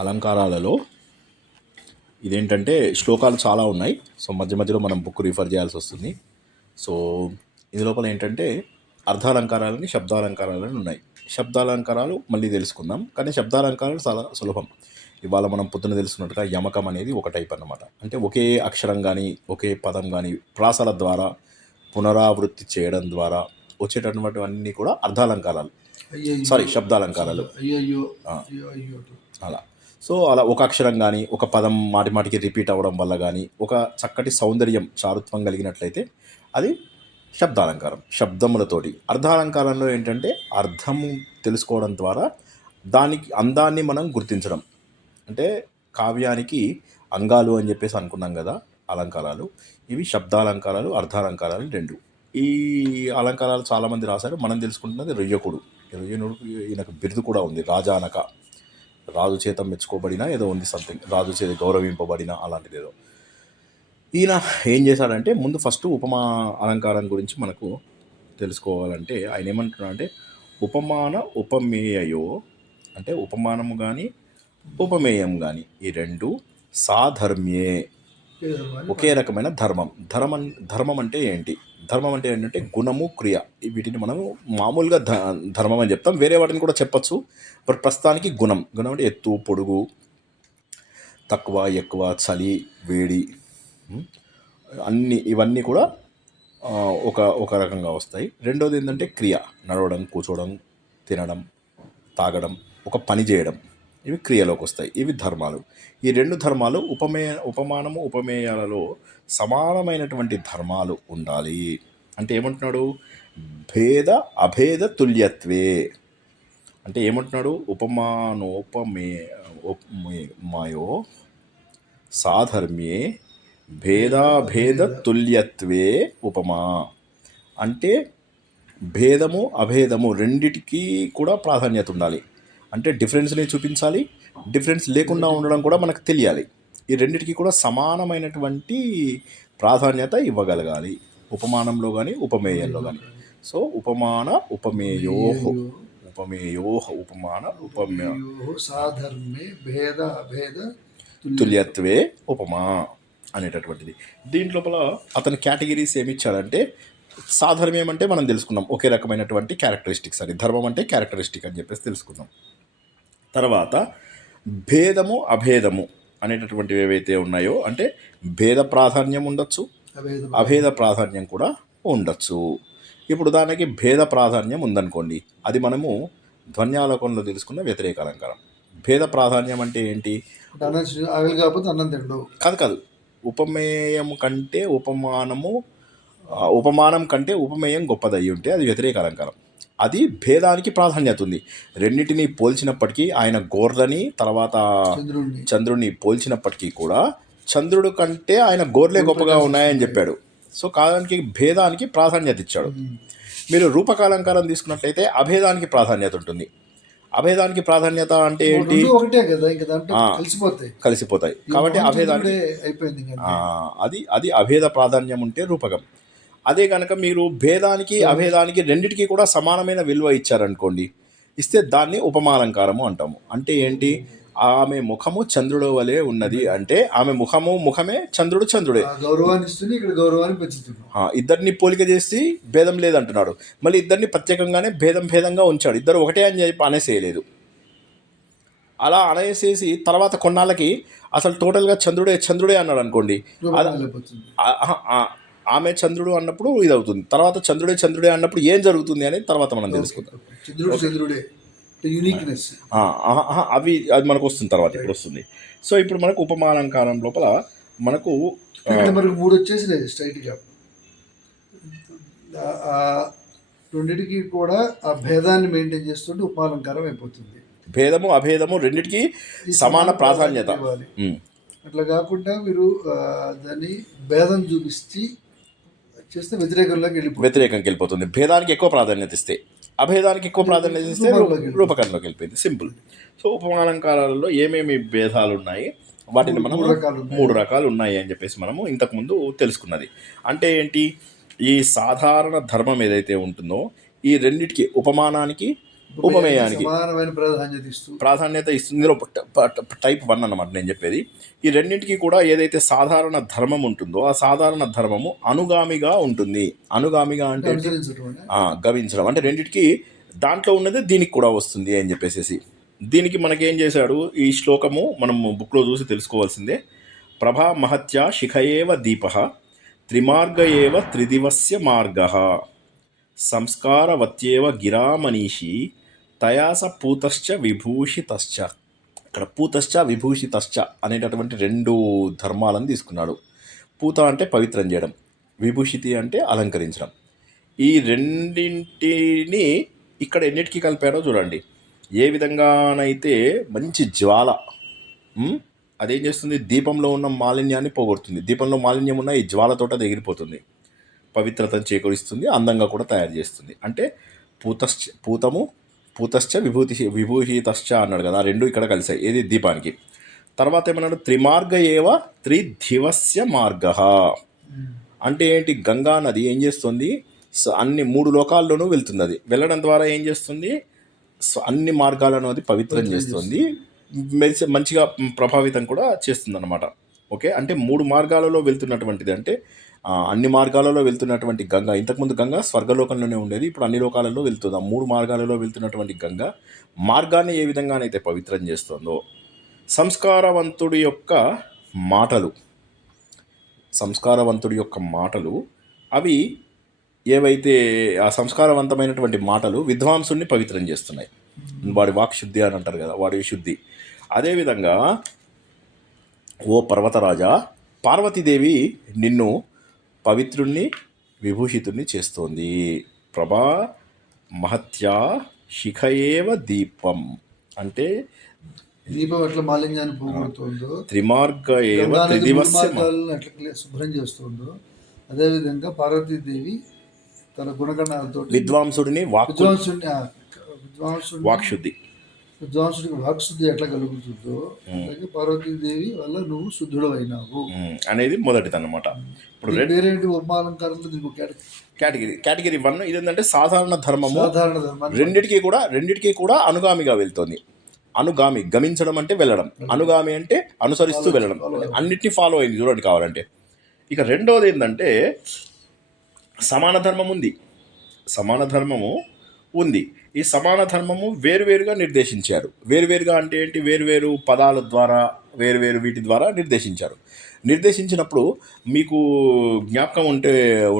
అలంకారాలలో ఇదేంటంటే శ్లోకాలు చాలా ఉన్నాయి. సో మధ్య మధ్యలో మనం బుక్ రిఫర్ చేయాల్సి వస్తుంది. సో ఇది లోపల ఏంటంటే అర్థాలంకారాలని శబ్దాలంకారాలని ఉన్నాయి. శబ్దాలంకారాలు మళ్ళీ తెలుసుకుందాం, కానీ శబ్దాలంకారాలు చాలా సులభం. ఇవాళ మనం పొద్దున తెలుసుకున్నట్టుగా యమకం అనేది ఒక టైప్ అన్నమాట. అంటే ఒకే అక్షరం కానీ ఒకే పదం కానీ ప్రాసల ద్వారా పునరావృత్తి చేయడం ద్వారా వచ్చేటటువంటి అన్నీ కూడా అర్థాలంకారాలు, సారీ శబ్దాలంకారాలు. అలా సో అలా ఒక అక్షరం కానీ ఒక పదం మాటి మాటికి రిపీట్ అవ్వడం వల్ల కానీ ఒక చక్కటి సౌందర్యం చారుత్వం కలిగినట్లయితే అది శబ్దాలంకారం. శబ్దములతోటి అర్థాలంకారంలో ఏంటంటే అర్థము తెలుసుకోవడం ద్వారా దానికి అందాన్ని మనం గుర్తించడం. అంటే కావ్యానికి అంగాలు అని చెప్పేసి అనుకున్నాం కదా అలంకారాలు. ఇవి శబ్దాలంకారాలు అర్థాలంకారాలు రెండు. ఈ అలంకారాలు చాలామంది రాశారు. మనం తెలుసుకుంటున్నది రుయ్యకుడు. రుయ్యనుడు ఈయనకు బిరుదు కూడా ఉంది, రాజానక. రాజు చేత మెచ్చుకోబడిన ఏదో ఉంది, సంథింగ్ రాజు చేత గౌరవింపబడిన అలాంటిది ఏదో. ఈయన ఏం చేశాడంటే ముందు ఫస్ట్ ఉపమా అలంకారం గురించి మనకు తెలుసుకోవాలంటే ఆయన ఏమంటున్నాడంటే ఉపమాన ఉపమేయయో, అంటే ఉపమానము కానీ ఉపమేయం కానీ ఈ రెండు సాధర్మ్యే, ఒకే రకమైన ధర్మం. ధర్మం అంటే ఏంటి? ధర్మం అంటే ఏంటంటే గుణము క్రియ. వీటిని మనం మామూలుగా ధర్మం అని చెప్తాం, వేరే వాటిని కూడా చెప్పచ్చు. బట్ ప్రస్తుతానికి గుణం అంటే ఎత్తు పొడుగు, తక్కువ ఎక్కువ, చలి వేడి, ఇవన్నీ కూడా ఒక రకంగా వస్తాయి. రెండోది ఏంటంటే క్రియ, నడవడం కూర్చోవడం తినడం తాగడం ఒక పని చేయడం, ఇవి క్రియలోకి వస్తాయి. ఇవి ధర్మాలు. ఈ రెండు ధర్మాలు ఉపమానము ఉపమేయాలలో సమానమైనటువంటి ధర్మాలు ఉండాలి. అంటే ఏమంటున్నాడు? భేద అభేద తుల్యత్వే. అంటే ఏమంటున్నాడు? ఉపమాయో సాధర్మ్యే భేదాభేద తుల్యత్వే ఉపమా. అంటే భేదము అభేదము రెండిటికి కూడా ప్రాధాన్యత ఉండాలి. అంటే డిఫరెన్స్ని చూపించాలి, డిఫరెన్స్ లేకుండా ఉండడం కూడా మనకు తెలియాలి. ఈ రెండిటికి కూడా సమానమైనటువంటి ప్రాధాన్యత ఇవ్వగలగాలి, ఉపమానంలో కానీ ఉపమేయంలో కానీ. సో ఉపమాన ఉపమేయోః ఉపమాన సాధర్మే భేద అభేద తుల్యత్వే ఉపమా అనేటటువంటిది. దీంట్లోపల అతని కేటగిరీస్ ఏమి ఇచ్చాడంటే సాధర్మ్యం అంటే మనం తెలుసుకున్నాం ఒకే రకమైనటువంటి క్యారెక్టరిస్టిక్స్ అని, ధర్మం అంటే క్యారెక్టరిస్టిక్ అని చెప్పేసి తెలుసుకున్నాం. తర్వాత భేదము అభేదము అనేటటువంటివి ఏవైతే ఉన్నాయో అంటే భేద ప్రాధాన్యం ఉండొచ్చు, అభేద ప్రాధాన్యం కూడా ఉండొచ్చు. ఇప్పుడు దానికి భేద ప్రాధాన్యం ఉందనుకోండి, అది మనము ధ్వన్యాలోకంలో తెలుసుకున్న వ్యతిరేక అలంకారం. భేద ప్రాధాన్యం అంటే ఏంటి? కాదు, ఉపమేయం కంటే ఉపమానం కంటే ఉపమేయం గొప్పదయ్యి ఉంటే అది వ్యతిరేక అలంకారం. అది భేదానికి ప్రాధాన్యత ఉంది. రెండింటినీ పోల్చినప్పటికీ ఆయన గోర్లని తర్వాత చంద్రుడిని పోల్చినప్పటికీ కూడా చంద్రుడు కంటే ఆయన గోర్లే గొప్పగా ఉన్నాయని చెప్పాడు. సో కాలానికి భేదానికి ప్రాధాన్యత ఇచ్చాడు. మీరు రూపకాలంకారం తీసుకున్నట్లయితే అభేదానికి ప్రాధాన్యత ఉంటుంది. అభేదానికి ప్రాధాన్యత అంటే ఏంటి? కలిసిపోతాయి కాబట్టి అభేదానికి అది అభేద ప్రాధాన్యం ఉంటే రూపకం. అదే కనుక మీరు భేదానికి అభేదానికి రెండిటికి కూడా సమానమైన విలువ ఇచ్చారనుకోండి, ఇస్తే దాన్ని ఉపమాలంకారము అంటాము. అంటే ఏంటి? ఆమె ముఖము చంద్రుడు వలె ఉన్నది అంటే ఆమె ముఖమే చంద్రుడే. ఇద్దరిని పోలిక చేసి భేదం లేదంటున్నాడు. మళ్ళీ ఇద్దరిని ప్రత్యేకంగానే భేదంగా ఉంచాడు. ఇద్దరు ఒకటే అని చెప్పి అనేసేయలేదు. అలా అనేసేసి తర్వాత కొన్నాళ్ళకి అసలు టోటల్గా చంద్రుడే అన్నాడు అనుకోండి, ఆమె చంద్రుడు అన్నప్పుడు ఇది అవుతుంది. తర్వాత చంద్రుడే అన్నప్పుడు ఏం జరుగుతుంది అనేది తర్వాత మనం తెలుసుకుందాం. అది మనకు వస్తుంది తర్వాత, ఇప్పుడు వస్తుంది. సో ఇప్పుడు మనకు ఉపమాలంకారం లోపల మనకు మూడు వచ్చేసి స్ట్రైట్గా రెండింటికి కూడా ఆ భేదాన్ని మెయింటైన్ చేస్తుంటే ఉపమాలంకారం అయిపోతుంది. భేదము అభేదము రెండింటికి సమాన ప్రాధాన్యత. అట్లా కాకుండా మీరు దాన్ని భేదం చూపిస్తే చేస్తే వ్యతిరేకంకి వెళ్ళిపోతుంది. భేదానికి ఎక్కువ ప్రాధాన్యత ఇస్తే, అభేదానికి ఎక్కువ ప్రాధాన్యత ఇస్తే రూపకంలోకి వెళ్ళిపోయింది. సింపుల్. సో ఉపమాలంకారాలలో ఏమేమి భేదాలు ఉన్నాయి వాటిని మనం 3 రకాలు ఉన్నాయి అని చెప్పేసి మనము ఇంతకుముందు తెలుసుకున్నది. అంటే ఏంటి? ఈ సాధారణ ధర్మం ఏదైతే ఉంటుందో ఈ రెండిటికి ఉపమానానికి ఉపమేయానికి సమానమైన ప్రాధాన్యత ఇస్తుంది. ఇందులో టైప్ 1 అన్నమాట నేను చెప్పేది. ఈ రెండింటికి కూడా ఏదైతే సాధారణ ధర్మం ఉంటుందో ఆ సాధారణ ధర్మము అనుగామిగా ఉంటుంది. అనుగామిగా అంటే గవించడం అంటే రెండింటికి దాంట్లో ఉన్నది దీనికి కూడా వస్తుంది అని చెప్పేసి. దీనికి మనకేం చేశాడు ఈ శ్లోకము మనం బుక్లో చూసి తెలుసుకోవాల్సిందే. ప్రభా మహత్య శిఖయేవ దీప త్రిమార్గ ఏవ త్రిదివస్య మార్గ సంస్కారవత్యేవ గిరామనీషి తయాస పూతశ్చ విభూషితశ్చ. ఇక్కడ పూతశ్చ విభూషితశ్చ అనేటటువంటి 2 ధర్మాలను తీసుకున్నాడు. పూత అంటే పవిత్రం చేయడం, విభూషితి అంటే అలంకరించడం. ఈ రెండింటిని ఇక్కడ ఎన్నిటికీ కలిపాడో చూడండి. ఏ విధంగానైతే మంచి జ్వాల అదేం చేస్తుంది, దీపంలో ఉన్న మాలిన్యాన్ని పోగొడుతుంది. దీపంలో మాలిన్యం ఉన్న ఈ జ్వాలతోట అది ఎగిరిపోతుంది, పవిత్రతను చేకూరుస్తుంది, అందంగా కూడా తయారు చేస్తుంది. అంటే పూతశ్చ విభూషితశ్చ అన్నాడు కదా, 2 ఇక్కడ కలిసాయి ఏది దీపానికి. తర్వాత ఏమన్నాడు, త్రిమార్గ ఏవ త్రిదివస్య మార్గ అంటే ఏంటి, గంగా నది ఏం చేస్తుంది, అన్ని 3 లోకాల్లోనూ వెళ్తుంది. అది వెళ్ళడం ద్వారా ఏం చేస్తుంది, అన్ని మార్గాలను అది పవిత్రం చేస్తుంది, మంచిగా ప్రభావితం కూడా చేస్తుంది అన్నమాట. ఓకే, అంటే 3 మార్గాలలో వెళ్తున్నటువంటిది, అంటే అన్ని మార్గాలలో వెళ్తున్నటువంటి గంగ. ఇంతకుముందు గంగ స్వర్గలోకంలోనే ఉండేది, ఇప్పుడు అన్ని లోకాలలో వెళ్తుంది. 3 మార్గాలలో వెళ్తున్నటువంటి గంగ మార్గాన్ని ఏ విధంగానైతే పవిత్రం చేస్తుందో, సంస్కారవంతుడి యొక్క మాటలు అవి ఏవైతే ఆ సంస్కారవంతమైనటువంటి మాటలు విద్వాంసుని పవిత్రం చేస్తున్నాయి. వాడి వాక్శుద్ధి అని అంటారు కదా, వాడి శుద్ధి. అదేవిధంగా ఓ పర్వతరాజా, పార్వతీదేవి నిన్ను పవిత్రుణ్ణి విభూషితుణ్ణి చేస్తోంది. ప్రభా మహత్యా శిఖయేవ దీపం అంటే దీపం ఎట్లా మాలిన్యాన్ని పోగొడుతుందో, త్రిమార్గ ఏవ త్రిదివస్య ఎట్లా శుభ్రం చేస్తుందో, అదేవిధంగా పార్వతీదేవి తన గుణగణాలతో విద్వాంసుడికి వాక్శుద్ధి ఎట్లా కలుగుతుందో అలాగే పార్వతీదేవి వల్ల నువ్వు శుద్ధుడు అయినావు అనేది మొదటిది అన్నమాట. ఇప్పుడు పేరేంటి, ఉపమాలంకారంలో కేటగిరీ 1 ఇదేంటంటే సాధారణ ధర్మము. రెండిటికి కూడా అనుగామిగా వెళ్తుంది. అనుగామి, గమించడం అంటే వెళ్ళడం, అనుగామి అంటే అనుసరిస్తూ వెళ్ళడం, అన్నిటినీ ఫాలో అయింది చూడండి కావాలంటే. ఇక రెండోది ఏంటంటే సమాన ధర్మము ఉంది. ఈ సమాన ధర్మము వేరువేరుగా నిర్దేశించారు. వేరువేరుగా అంటే ఏంటి, వేరువేరు పదాల ద్వారా, వేరువేరు వీటి ద్వారా నిర్దేశించినప్పుడు మీకు జ్ఞాపకం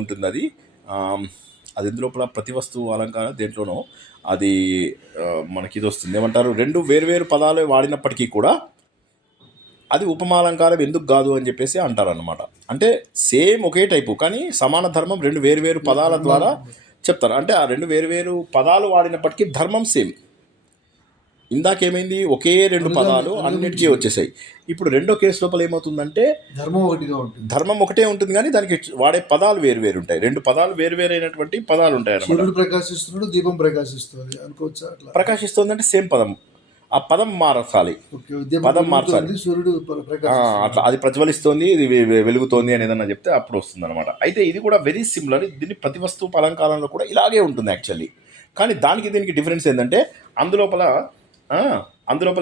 ఉంటుంది. అది ఇందులోపల ప్రతి వస్తువు అలంకారం దేంట్లోనో అది మనకి ఇది వస్తుంది. ఏమంటారు, 2 వేరువేరు పదాలు వాడినప్పటికీ కూడా అది ఉపమాలంకారం ఎందుకు కాదు అని చెప్పేసి అంటారనమాట. అంటే సేమ్ ఒకే టైపు, కానీ సమాన ధర్మం 2 వేరువేరు పదాల ద్వారా చెప్తారు. అంటే ఆ 2 వేరువేరు పదాలు వాడినప్పటికీ ధర్మం సేమ్. ఇందాకేమైంది, ఒకే 2 పదాలు అన్నిటికీ వచ్చేసాయి. ఇప్పుడు రెండో కేసు లోపల ఏమవుతుందంటే ధర్మం ఒకటే ఉంటుంది, కానీ దానికి వాడే పదాలు వేరువేరు ఉంటాయి. 2 పదాలు వేరువేరైనటువంటి పదాలు ఉంటాయి అన్నమాట. ప్రకాశిస్తున్నాడు, దీపం ప్రకాశిస్తుంది అనుకోవచ్చా? ప్రకాశిస్తుంది అంటే సేమ్ పదం, ఆ పదం మార్చాలి, సూర్యుడు అట్లా అది ప్రజ్వలిస్తోంది, ఇది వెలుగుతోంది అని ఏదన్నా చెప్తే అప్పుడు వస్తుంది అనమాట. అయితే ఇది కూడా వెరీ సిమిలర్. దీన్ని ప్రతి వస్తువు అలంకారంలో కూడా ఇలాగే ఉంటుంది యాక్చువల్లీ. కానీ దీనికి డిఫరెన్స్ ఏంటంటే అందులోపల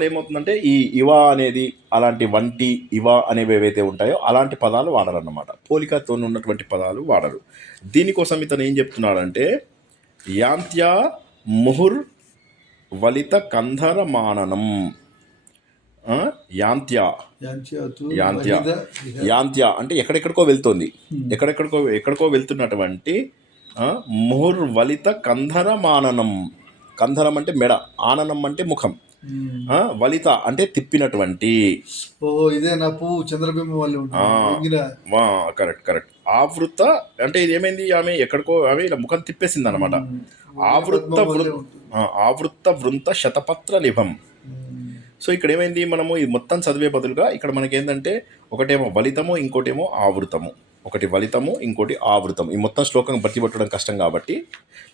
ఏమవుతుందంటే ఈ ఇవా అనేది, అలాంటి వంటి ఇవా అనేవి ఏవైతే ఉంటాయో అలాంటి పదాలు వాడరన్నమాట. పోలికతో ఉన్నటువంటి పదాలు వాడరు. దీనికోసం ఇతను ఏం చెప్తున్నాడంటే యాంత్యా ముహుర్ వలిత కంధర మాననం. యాంత్య అంటే ఎక్కడెక్కడికో వెళ్తుంది, ఎక్కడికో వెళ్తున్నటువంటి ముహుర్ వలిత కంధర మాననం. కంధరం అంటే మెడ, ఆననం అంటే ముఖం, వలిత అంటే తిప్పినటువంటి. ఇదే నా పువ్వు చంద్రబింబం వల్ల కరెక్ట్. ఆవృత అంటే ఇది ఏమైంది, ఆమె ఇలా ముఖం తిప్పేసింది అనమాట. ఆవృత్త వృంత శతపత్ర నిభం. సో ఇక్కడ ఏమైంది, మనము ఇది మొత్తం చదివే బదులుగా ఇక్కడ మనకి ఏంటంటే ఒకటేమో వలితము, ఇంకోటేమో ఆవృతము. ఒకటి వలితము, ఇంకోటి ఆవృతం. ఈ మొత్తం శ్లోకం బట్టి కొట్టడం కష్టం కాబట్టి,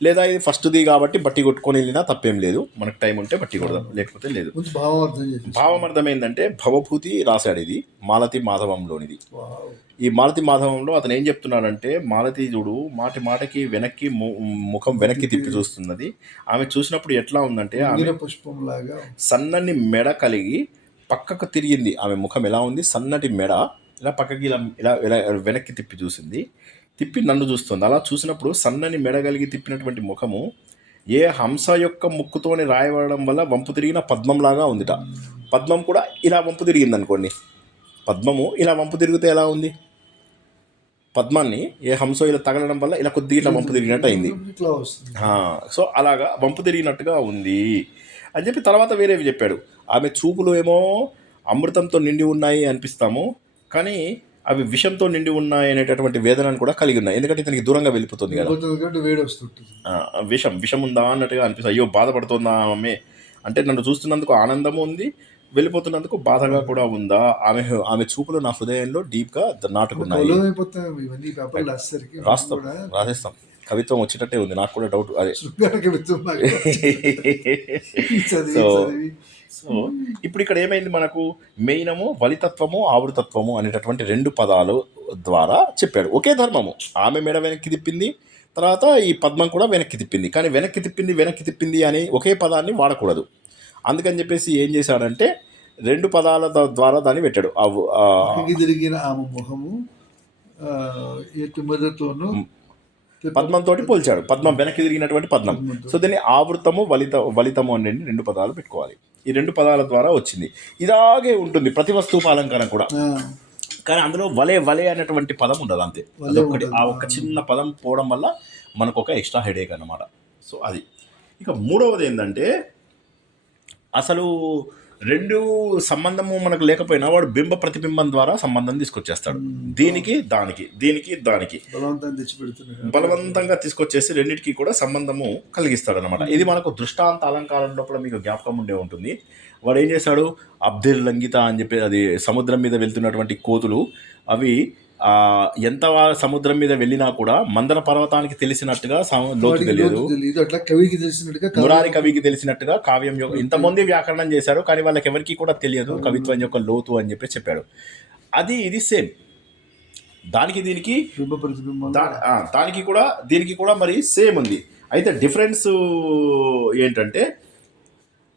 లేదా ఇది ఫస్ట్ది కాబట్టి బట్టి కొట్టుకొని వెళ్ళినా తప్పేం లేదు. మనకు టైం ఉంటే బట్టి కొడదాం, లేకపోతే లేదు. ముందు భావం అర్థం చేసి భావం అర్థం ఏంటంటే భవభూతి రాశాడు, ఇది మాలతి మాధవంలోనిది. వావ్. ఈ మాలతి మాధవంలో అతను ఏం చెప్తున్నాడంటే, మాలతి చూడు మాటి మాటకి వెనక్కి ముఖం వెనక్కి తిప్పి చూస్తున్నది. ఆమె చూసినప్పుడు ఎట్లా ఉందంటే, ఆమె వంగిన పుష్పం లాగా సన్నని మెడ కలిగి పక్కకు తిరిగింది. ఆమె ముఖం ఎలా ఉంది, సన్నటి మెడ ఇలా పక్కకి ఇలా ఇలా ఇలా వెనక్కి తిప్పి చూసింది. తిప్పి నన్ను చూస్తుంది. అలా చూసినప్పుడు సన్నని మెడ కలిగి తిప్పినటువంటి ముఖము ఏ హంస యొక్క ముక్కుతోని రాయబడడం వల్ల వంపు తిరిగిన పద్మంలాగా ఉందిట. పద్మం కూడా ఇలా వంపు తిరిగింది అనుకోండి. పద్మము ఇలా వంపు తిరిగితే ఎలా ఉంది? పద్మాన్ని ఏ హంస ఇలా తగలడం వల్ల ఇలా కొద్దిగా ఇట్లా వంపు తిరిగినట్టు అయింది. ఇట్లా వస్తుంది. సో అలాగా వంపు తిరిగినట్టుగా ఉంది అని చెప్పి తర్వాత వేరేవి చెప్పాడు. ఆమె చూపులు ఏమో అమృతంతో నిండి ఉన్నాయి అనిపిస్తాము, కానీ అవి విషంతో నిండి ఉన్నాయి అనేటటువంటి వేదనను కూడా కలిగి ఉన్నాయి. ఎందుకంటే ఇతనికి దూరంగా వెళ్ళిపోతుంది కదా. కాబట్టి వేడి వస్తుంటుంది. విషం ఉందా అన్నట్టుగా అనిపిస్తుంది. అయ్యో బాధపడుతుందా ఆమె అంటే, నన్ను చూస్తున్నందుకు ఆనందము ఉంది, వెళ్ళిపోతున్నందుకు బాధగా కూడా ఉందా. ఆమె చూపులు నా హృదయంలో డీప్గా నాటుకున్నాయి. ఇవన్నీ పేపర్లు రాసేసరికి రాస్తాం, రాసేస్తాం. కవిత్వం వచ్చేటట్టే ఉంది. నాకు కూడా డౌట్ అదే. సో సో ఇప్పుడు ఇక్కడ ఏమైంది, మనకు మెయినము వలితత్వము ఆవృతత్వము అనేటటువంటి రెండు పదాలు ద్వారా చెప్పాడు. ఒకే ధర్మము. ఆమె మెడ వెనక్కి తిప్పింది, తర్వాత ఈ పద్మం కూడా వెనక్కి తిప్పింది. కానీ వెనక్కి తిప్పింది అని ఒకే పదాన్ని వాడకూడదు. అందుకని చెప్పేసి ఏం చేశాడంటే రెండు పదాల ద్వారా దాన్ని పెట్టాడు. తిరిగిన ఆమె ముఖము మొదటితోనూ పద్మంతో పోల్చాడు. పద్మం వెనక్కి తిరిగినటువంటి పద్మం. సో దీన్ని ఆవృతము వలితము అనే రెండు పదాలు పెట్టుకోవాలి. ఈ రెండు పదాల ద్వారా వచ్చింది. ఇలాగే ఉంటుంది ప్రతి వస్తువు అలంకారం కూడా. కానీ అందులో వలే అనేటువంటి పదం ఉండదు, అంతే. అదొకటి, ఆ ఒక్క చిన్న పదం పోవడం వల్ల మనకు ఒక ఎక్స్ట్రా హెడేక్ అన్నమాట. సో అది. ఇక మూడవది ఏంటంటే, అసలు రెండు సంబంధము మనకు లేకపోయినా వాడు బింబ ప్రతిబింబం ద్వారా సంబంధం తీసుకొచ్చేస్తాడు. దీనికి దానికి బలవంతంగా తీసుకొచ్చేసి రెండింటికి కూడా సంబంధము కలిగిస్తాడు అనమాట. ఇది మనకు దృష్టాంత అలంకారం లోపల మీకు జ్ఞాపకం ఉండే ఉంటుంది. వాడు ఏం చేశాడు, అబ్దిర్ లంగిత అని చెప్పి, అది సముద్రం మీద వెళ్తున్నటువంటి కోతులు, అవి ఎంత సముద్రం మీద వెళ్ళినా కూడా మందర పర్వతానికి తెలిసినట్టుగా లోతు తెలియదు, మురారి కవికి తెలిసినట్టుగా కావ్యం యొక్క ఇంతమంది వ్యాకరణం చేశారు, కానీ వాళ్ళకి ఎవరికి కూడా తెలియదు కవిత్వం యొక్క లోతు అని చెప్పి చెప్పాడు. ఇది సేమ్. దానికి దీనికి దీనికి కూడా మరి సేమ్ ఉంది. అయితే డిఫరెన్స్ ఏంటంటే,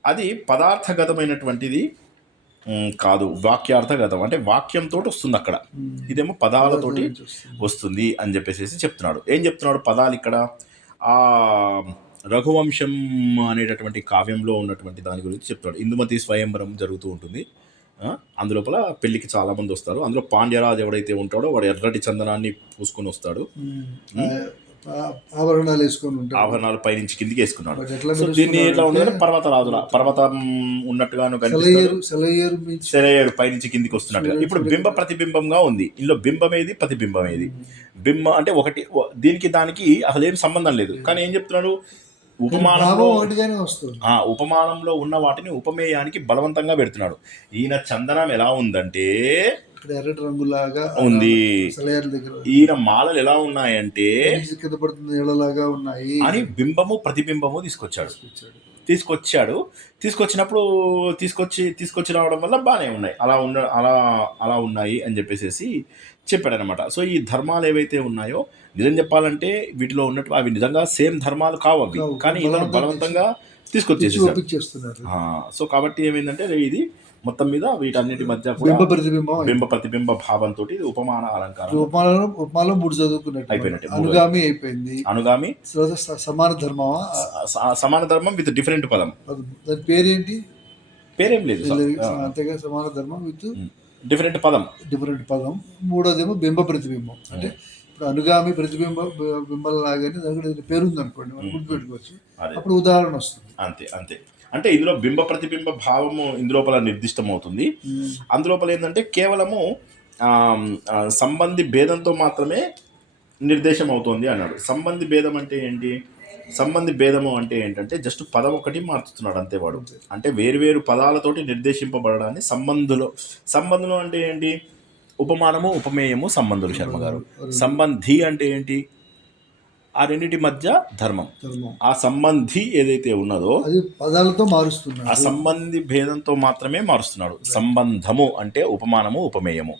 అది పదార్థగతమైనటువంటిది కాదు, వాక్యార్థగతం. అంటే వాక్యంతో వస్తుంది అక్కడ, ఇదేమో పదాలతోటి వస్తుంది అని చెప్పేసి చెప్తున్నాడు. ఏం చెప్తున్నాడు పదాలు ఇక్కడ? ఆ రఘువంశం అనేటటువంటి కావ్యంలో ఉన్నటువంటి దాని గురించి చెప్తున్నాడు. ఇందుమతి స్వయంవరం జరుగుతూ ఉంటుంది. అందులోపల పెళ్లికి చాలా మంది వస్తారు. అందులో పాండ్యరాజు ఎవడైతే ఉంటాడో వాడు ఎర్రటి చందనాన్ని పూసుకొని వస్తాడు, ఆభరణాలు వేసుకొని ఉంటాడు, ఆభరణాలు పైనుంచి కిందికి వేసుకున్నాడు. సో దీన్ని ఎట్లా ఉండదు, పర్వతం ఉన్నట్టుగాను సెలయేరు పైనుంచి కిందికి వస్తున్నట్టుగా. ఇప్పుడు బింబ ప్రతిబింబంగా ఉంది. ఇందులో బింబం ఏది, ప్రతిబింబం ఏది? బింబ అంటే ఒకటి, దీనికి దానికి అసలు ఏం సంబంధం లేదు. కానీ ఏం చెప్తున్నాడు, ఉపమానంలో ఉన్న వాటిని ఉపమేయానికి బలవంతంగా పెడుతున్నాడు. ఈయన చందనం ఎలా ఉందంటే ఎర్రటి రంగులాగా ఉంది, ఈయన మాలలు ఎలా ఉన్నాయంటే కింద పడుతుంది నీళ్ళలాగా ఉన్నాయి అని బింబము ప్రతిబింబము తీసుకొచ్చి రావడం వల్ల బాగానే ఉన్నాయి, అలా ఉన్నాయి అని చెప్పేసి చెప్పాడనమాట. సో ఈ ధర్మాలు ఏవైతే ఉన్నాయో, నిజం చెప్పాలంటే వీటిలో ఉన్నట్టు అవి నిజంగా సేమ్ ధర్మాలు కావు అవి, కానీ ఇతను బలవంతంగా తీసుకొచ్చేసేసాడు. సో కాబట్టి ఏమైందంటే, ఇది మొత్తం మీద వీటన్నిటి మధ్య బింబ ప్రతిబింబ భావంతో ఇది ఉపమాన అలంకారం. ఉపమానం 3 చదువుకున్నట్టు అయిపోయినట్టు. అనుగామి సమాన ధర్మం విత్ డిఫరెంట్ పదం. దాని పేరేంటి? పేరేం లేదు, అంతేగా. సమాన ధర్మం విత్ డిఫరెంట్ పదం. మూడోదేమో బింబ ప్రతిబింబం. అంటే ఇప్పుడు అనుగామి బింబం లాగానే దానికి పేరుంది అనుకోండి, మనం గుర్తుపెట్టుకోవచ్చు. అప్పుడు ఉదాహరణ వస్తుంది. అంతే. అంటే ఇందులో బింబ ప్రతిబింబ భావము ఇందులోపల నిర్దిష్టం అవుతుంది. అందులోపల ఏంటంటే కేవలము సంబంధి భేదంతో మాత్రమే నిర్దేశం అవుతుంది అన్నాడు. సంబంధి భేదం అంటే ఏంటి? సంబంధి భేదము అంటే ఏంటంటే జస్ట్ పదం ఒకటి మార్చుతున్నాడు అంతే వాడు. అంటే వేరువేరు పదాలతోటి నిర్దేశింపబడడాన్ని సంబంధం అంటే ఏంటి? ఉపమానము ఉపమేయము సంబంధులు శర్మ గారు. సంబంధి అంటే ఏంటి? ఆ రెండింటి మధ్య ధర్మం. ధర్మం ఆ సంబంధి ఏదైతే ఉన్నదో అది పదాలతో మారుస్తున్నారు. ఆ సంబంధి భేదంతో మాత్రమే మారుస్తున్నాడు. సంబంధము అంటే ఉపమానము ఉపమేయము,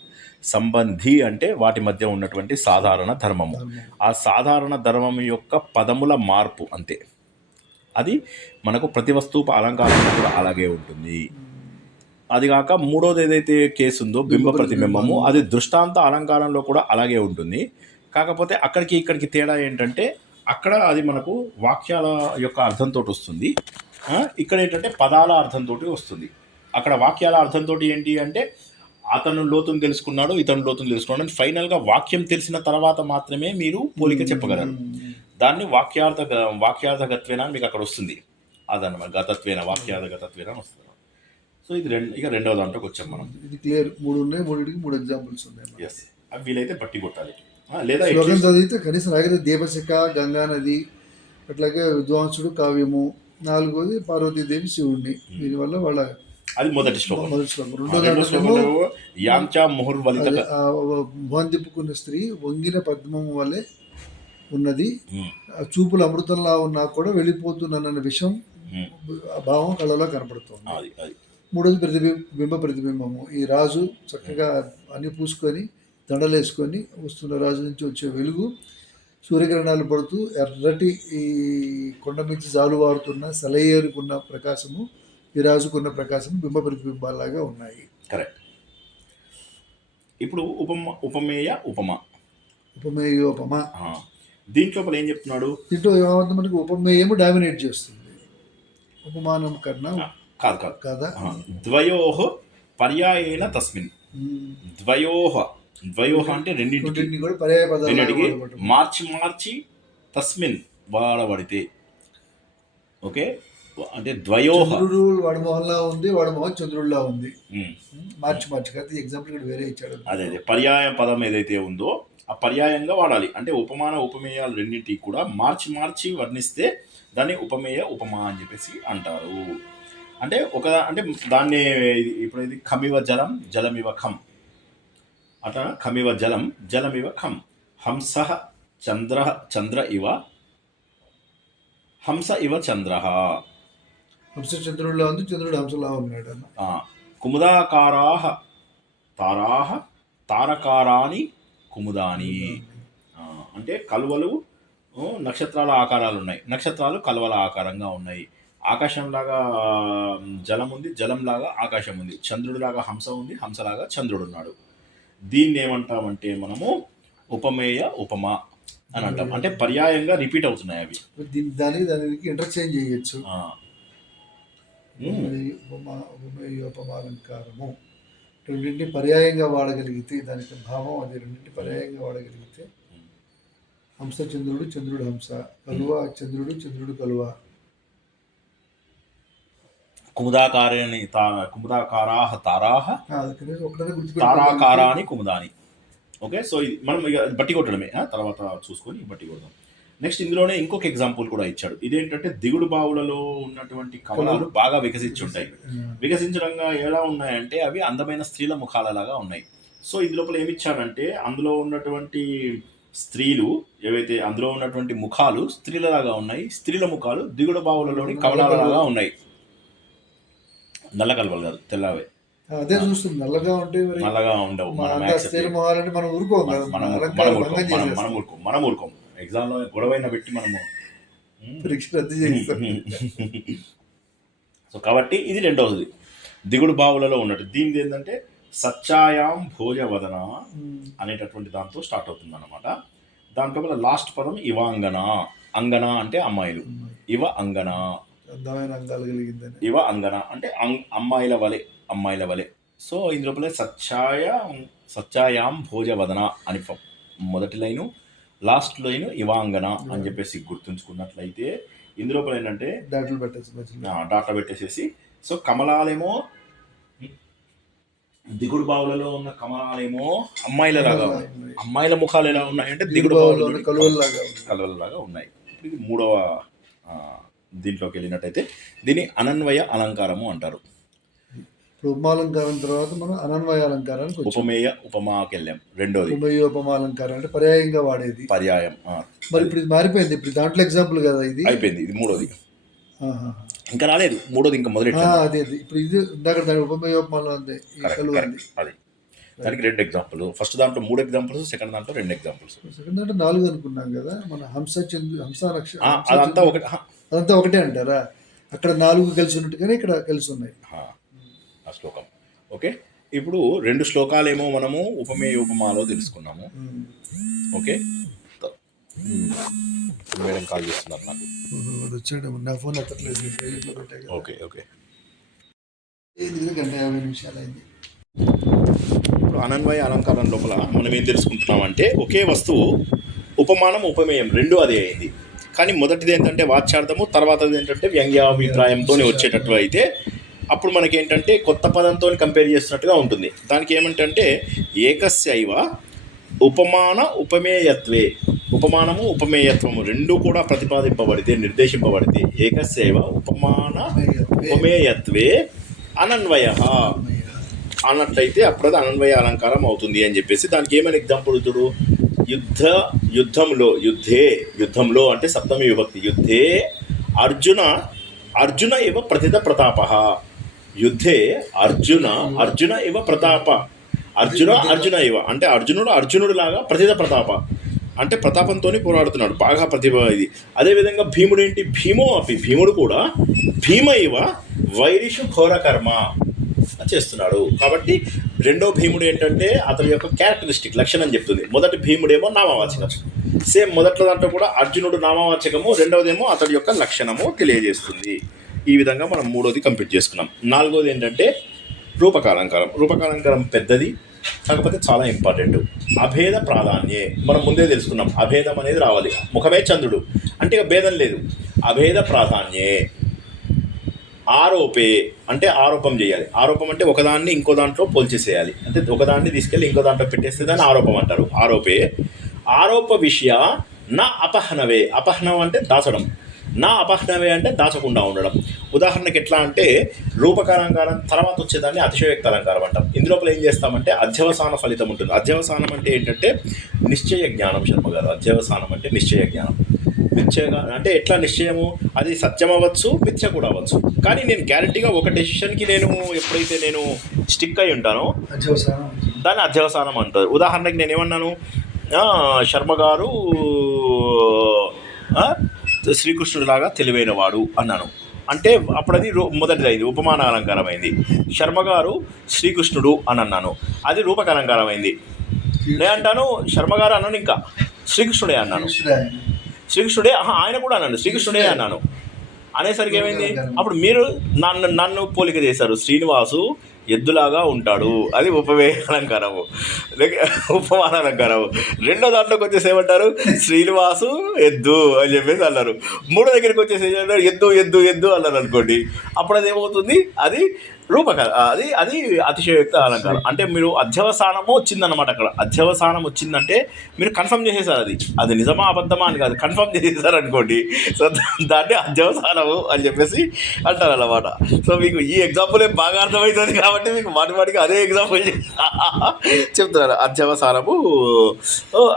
సంబంధి అంటే వాటి మధ్య ఉన్నటువంటి సాధారణ ధర్మము. ఆ సాధారణ ధర్మం యొక్క పదముల మార్పు అంతే. అది మనకు ప్రతి వస్తువు అలంకారంలో కూడా అలాగే ఉంటుంది. అది కాక మూడోది ఏదైతే కేసు ఉందో బింబ ప్రతిబింబము, అది దృష్టాంత అలంకారంలో కూడా అలాగే ఉంటుంది. కాకపోతే అక్కడికి ఇక్కడికి తేడా ఏంటంటే అక్కడ అది మనకు వాక్యాల యొక్క అర్థంతో వస్తుంది, ఇక్కడ ఏంటంటే పదాల అర్థంతో వస్తుంది. అక్కడ వాక్యాల అర్థంతో ఏంటి అంటే అతను లోతును తెలుసుకున్నాడు, ఇతను లోతును తెలుసుకున్నాడు అని ఫైనల్గా వాక్యం తెలిసిన తర్వాత మాత్రమే మీరు పోలిక చెప్పగలరు. దాన్ని వాక్యార్థగత్వేన మీకు అక్కడ వస్తుంది. అదనమాట గతత్వేన వాక్యార్థగతత్వేన వస్తుంది. సో ఇది ఇక రెండవ దాంట్లోకి వచ్చాం మనం. ఇది క్లియర్. 3 ఉన్నాయి, 3 ఎగ్జాంపుల్స్ ఉన్నాయి. ఎస్, అవి వీలైతే బట్టి కొట్టాలి. లేదా శ్లోకం చదివితే కనీసం అలాగే దీపశిఖ, గంగా నది, అట్లాగే విద్వాంసుడు కావ్యము, 4వది పార్వతీదేవి శివుడిని. దీనివల్ల వాళ్ళ అది మొదటి శ్లోకం. రెండో శ్లోకంలో యాంచా ముహుర్వలిత మొహం తిప్పుకున్న స్త్రీ వంగిన పద్మము వలె ఉన్నది, చూపులు అమృతంలా ఉన్నా కూడా వెళ్ళిపోతున్నానన్న విషయం భావం కళలో కనపడుతుంది. మూడోది బింబ ప్రతిబింబము. ఈ రాజు చక్కగా అన్ని పూసుకొని దండలేసుకొని వస్తున్న రాజు నుంచి వచ్చే వెలుగు, సూర్యకిరణాలు పడుతూ ఎర్రటి ఈ కొండ నుంచి జాలువారుతున్న సెలయేరుకున్న ప్రకాశము, ఈ రాజుకున్న ప్రకాశము బింబ ప్రతిబింబాలాగా ఉన్నాయి. కరెక్ట్. ఇప్పుడు ఉపమేయ ఉపమా, ఉపమేయోపమ. దీంట్లో ఏం చెప్తున్నాడు? దీంట్లో ఏమంటే మనకి ఉపమేయము డామినేట్ చేస్తుంది, ఉపమానం కన్నా. కాదు కదా. ద్వయోః పర్యాయేన తస్మిన్. ద్వయోః అంటే రెండింటికి కూడా పర్యాయ పదాలు మార్చి తస్మిన్ వాడబడితే. ఓకే, అంటే ద్వయోః. చంద్రుడు వాడి మొహంలా ఉంది, వాడి మొహం చంద్రుడిలా ఉంది. మార్చి కదా ఎగ్జాంపుల్ ఇక్కడ వేరే ఇచ్చాడు. అదే పర్యాయ పదం ఏదైతే ఉందో ఆ పర్యాయంగా వాడాలి. అంటే ఉపమాన ఉపమేయాలు రెండింటికి కూడా మార్చి వర్ణిస్తే దాన్ని ఉపమేయ ఉపమా అని చెప్పేసి అంటారు. అంటే అంటే దాన్ని ఇప్పుడు ఇది ఖమివ జలం జలమివ ఖం, అట్లా ఖమివ జలం జలమివ ఖం. హంస చంద్ర ఇవ హంస ఇవ చంద్ర. హంస చంద్రుడిలా ఉంది, చంద్రుడు హంసలా ఉన్నాడు. కుముదాకారాః తారాః తారకారాని కుముదాని. అంటే కలువలు నక్షత్రాల ఆకారాలు ఉన్నాయి, నక్షత్రాలు కలువల ఆకారంగా ఉన్నాయి. ఆకాశంలాగా జలం ఉంది, జలంలాగా ఆకాశం ఉంది. చంద్రుడిలాగా హంస ఉంది, హంసలాగా చంద్రుడు ఉన్నాడు. దీన్ని ఏమంటామంటే మనము ఉపమేయ ఉపమా అని అంటాం. అంటే పర్యాయంగా రిపీట్ అవుతున్నాయి అవి. దానికి ఇంటర్చేంజ్ చేయొచ్చు. ఉపమేయోపమాలంకారము రెండింటిని పర్యాయంగా వాడగలిగితే, దానికి భావం అది రెండింటిని పర్యాయంగా వాడగలిగితే హంస చంద్రుడు, చంద్రుడు హంస, కలువ చంద్రుడు, చంద్రుడు కలువ. కుముదాకారాని కుముదాకారాః తారాః తారాకారాని కుముదాని. ఓకే, సో ఇది మనం ఇక బట్టి కొట్టడమే, తర్వాత చూసుకొని బట్టి కొడదాం. నెక్స్ట్ ఇందులోనే ఇంకొక ఎగ్జాంపుల్ కూడా ఇచ్చాడు. ఇదేంటంటే దిగుడు బావులలో ఉన్నటువంటి కమలాలు బాగా వికసించి ఉంటాయి. వికసించడంగా ఎలా ఉన్నాయంటే అవి అందమైన స్త్రీల ముఖాలలాగా ఉన్నాయి. సో ఇందులోపల ఏమిచ్చాడంటే అందులో ఉన్నటువంటి స్త్రీలు ఏవైతే అందులో ఉన్నటువంటి ముఖాలు స్త్రీలలాగా ఉన్నాయి, స్త్రీల ముఖాలు దిగుడు బావులలోని కమలాలలాగా ఉన్నాయి. నల్ల కలవలు కాదు, తెల్లవే. అదే చూస్తుంది, నల్లగా ఉంటే నల్లగా ఉండవు. మనం ఊరుకోం. ఎగ్జామ్లో గొడవైన పెట్టి మనము పరీక్ష రద్దు చేస్తాం. సో కాబట్టి ఇది రెండవది దిగుడు బావులలో ఉన్నట్టు. దీనిది ఏంటంటే సచ్చాయాం భోజవదన అనేటటువంటి దాంతో స్టార్ట్ అవుతుంది అన్నమాట. దాంట్లో లాస్ట్ పదం ఇవాంగన. అంగన అంటే అమ్మాయిలు, ఇవ అంగన అందమైన అంగాలు కలిగిందని. ఇవ అంగన అంటే అమ్మాయిల వలె. సో ఇందులోపల సచ్చాయాం భోజవదన అని మొదటి లైను, లాస్ట్ లైన్ ఇవాంగన అని చెప్పేసి గుర్తుంచుకున్నట్లయితే ఇందులోపల ఏంటంటే డాటా పెట్టేసేసి, సో కమలాలేమో దిగుడు బావులలో ఉన్న కమలాలేమో అమ్మాయిలలాగా ఉన్నాయి. అమ్మాయిల ముఖాలు ఎలా ఉన్నాయంటే దిగుడు బావులలో కలువలలాగా ఉన్నాయి. ఇది మూడవ దీంట్లోకి వెళ్ళినట్టయితే దీన్ని అనన్వయ అలంకారము అంటారు. ఇప్పుడు ఉపమాలంకారం తర్వాత మనం అనన్వయ అలంకారానికి వచ్చాం. ఉపమేయ ఉపమాకెళ్ళాం. రెండోది ఉపమేయోపమాలంకారం అంటే పర్యాయంగా వాడేది. పర్యాయం. మరి ఇప్పుడు ఇది మారిపోయింది. ఇప్పుడు దాంట్లో ఎగ్జాంపుల్ కదా ఇది. అయిపోయింది. ఇది మూడోది. ఆహా. ఇంకా రాలేదు. మూడోది ఇంకా మొదలెట్టు. అదే ఇప్పుడు ఇది ఇందాక దాని ఉపమేయోపమానం అంది, ఈ కలువ అంది. అది దానికి 2 ఎగ్జాంపుల్. ఫస్ట్ దాంట్లో 3 ఎగ్జాంపుల్స్, సెకండ్ దాంట్లో 2 ఎగ్జాంపుల్స్. సెకండ్ దాంట్లో 4 అనుకున్నాం కదా మన హంస అదంతా ఒకటి. అదంతా ఒకటే అంటారా? అక్కడ 4 కలిసి ఉన్నట్టుగానే ఇక్కడ కలిసి ఉన్నాయి ఆ శ్లోకం. ఓకే, ఇప్పుడు 2 శ్లోకాలేమో మనము ఉపమేయోపమాలో తెలుసుకున్నాము. ఓకే, మేడం కాల్ చేస్తున్నారు నాకు. వచ్చాడు, నా ఫోన్ ఎత్తట్లేదు. ఓకే ఓకే, గంట 50 నిమిషాలు అయింది. ఇప్పుడు అనన్వయ అలంకారం లోపల మనం ఏం తెలుసుకుంటున్నామంటే ఒకే వస్తువు ఉపమానం ఉపమేయం రెండు అదే అయింది. కానీ మొదటిది ఏంటంటే వాచ్యార్థము, తర్వాతది ఏంటంటే వ్యంగ్యాభిప్రాయంతో వచ్చేటట్టు అయితే అప్పుడు మనకి ఏంటంటే కొత్త పదంతో కంపేర్ చేస్తున్నట్టుగా ఉంటుంది. దానికి ఏమంటే ఏకస్యైవ ఉపమాన ఉపమేయత్వే, ఉపమానము ఉపమేయత్వము రెండు కూడా ప్రతిపాదింపబడితే, నిర్దేశింపబడితే ఏకస్యైవ ఉపమాన ఉపమేయత్వే అనన్వయ అన్నట్లయితే అప్పుడు అది అనన్వయ అలంకారం అవుతుంది అని చెప్పేసి దానికి ఏమైనా ఎగ్జాంపుల్ చూడు. యుద్ధంలో అంటే సప్తమి విభక్తి. యుద్ధే అర్జున ఇవ ప్రతిత ప్రతాప. యుద్ధే అర్జున ఇవ ప్రతాప. అర్జున ఇవ అంటే అర్జునుడు లాగా ప్రతిత ప్రతాప అంటే ప్రతాపంతో పోరాడుతున్నాడు, బాగా ప్రతిభ ఇది. అదేవిధంగా భీముడు ఏంటి, భీముడు కూడా భీమ ఇవ వైరిషు ఘోరకర్మ చేస్తున్నాడు. కాబట్టి రెండో భీముడు ఏంటంటే అతని యొక్క క్యారెక్టరిస్టిక్ లక్షణం చెప్తుంది. మొదటి భీముడేమో నామవాచకం, సేమ్ మొదట్లో దాంట్లో కూడా అర్జునుడు నామవాచకము, రెండవదేమో అతడి యొక్క లక్షణము తెలియజేస్తుంది. ఈ విధంగా మనం మూడోది కంప్లీట్ చేసుకున్నాం. నాలుగోది ఏంటంటే రూపకాలంకారం. రూపకాలంకారం పెద్దది, కాకపోతే చాలా ఇంపార్టెంట్. అభేద ప్రాధాన్యే మనం ముందే తెలుసుకున్నాం. అభేదం అనేది రావాలి, ముఖమే చంద్రుడు అంటే భేదం లేదు. అభేద ప్రాధాన్యే. ఆరోపే అంటే ఆరోపం చేయాలి. ఆరోపం అంటే ఒకదాన్ని ఇంకో దాంట్లో పోల్చేసేయాలి, అంటే ఒకదాన్ని తీసుకెళ్ళి ఇంకో దాంట్లో పెట్టేస్తే దాన్ని ఆరోపం అంటారు. ఆరోపే. ఆరోప విషయ నా అపహనవే. అపహనం అంటే దాచడం, నా అపహనవే అంటే దాచకుండా ఉండడం. ఉదాహరణకి ఎట్లా అంటే రూపకాలంకారం తర్వాత వచ్చేదాన్ని అతిశయోక్త అలంకారం అంటాం. ఇందులోపల ఏం చేస్తామంటే అధ్యవసాన ఫలితం ఉంటుంది. అధ్యవసానం అంటే ఏంటంటే నిశ్చయ జ్ఞానం. శర్మగారు అధ్యవసానం అంటే నిశ్చయ జ్ఞానం. మిథ్యగా అంటే ఎట్లా నిశ్చయము, అది సత్యం అవ్వచ్చు, మిథ్య కూడా అవ్వచ్చు. కానీ నేను గ్యారంటీగా ఒక డెసిషన్కి ఎప్పుడైతే నేను స్టిక్ అయి ఉంటానో దాన్ని అధ్యవసానం అంటారు. ఉదాహరణకి నేను ఏమన్నాను, శర్మ గారు శ్రీకృష్ణుడిలాగా తెలివైనవాడు అన్నాను అంటే అప్పుడు అది మొదటిది అయింది, ఉపమాన అలంకారం అయింది. శర్మ గారు శ్రీకృష్ణుడు అని అన్నాను, అది రూపక అలంకారం అయింది. నేను అంటాను శర్మగారు అన్నాను, ఇంకా శ్రీకృష్ణుడే అన్నాను. శ్రీకృష్ణుడే ఆయన కూడా అన్నాను, శ్రీకృష్ణుడే అన్నాను. అనేసరికి ఏమైంది, అప్పుడు మీరు నన్ను పోలిక చేశారు. శ్రీనివాసు ఎద్దులాగా ఉంటాడు, అది ఉపమేయ అలంకారము, ఉపమాన అలంకారము. రెండో దాంట్లోకి వచ్చేసి ఏమంటారు, శ్రీనివాసు ఎద్దు అని చెప్పేసి అన్నారు. మూడో దగ్గరికి వచ్చేసి ఏమంటారు, ఎద్దు అన్నారు అనుకోండి. అప్పుడు అది ఏమవుతుంది, అది అది అతిశయోక్త అలంకారం. అంటే మీరు అధ్యవసానము వచ్చిందన్నమాట. అక్కడ అధ్యవసానం వచ్చిందంటే మీరు కన్ఫర్మ్ చేసేసారు, అది నిజమా అబద్ధమా అని కాదు, కన్ఫర్మ్ చేసేసారు అనుకోండి. సో దాన్ని అధ్యవసానము అని చెప్పేసి అంటారు అన్నమాట. సో మీకు ఈ ఎగ్జాంపుల్ ఏం బాగా అర్థమవుతుంది కాబట్టి మీకు మాటిమాటికి అదే ఎగ్జాంపుల్ చెప్తున్నారు, అధ్యవసానము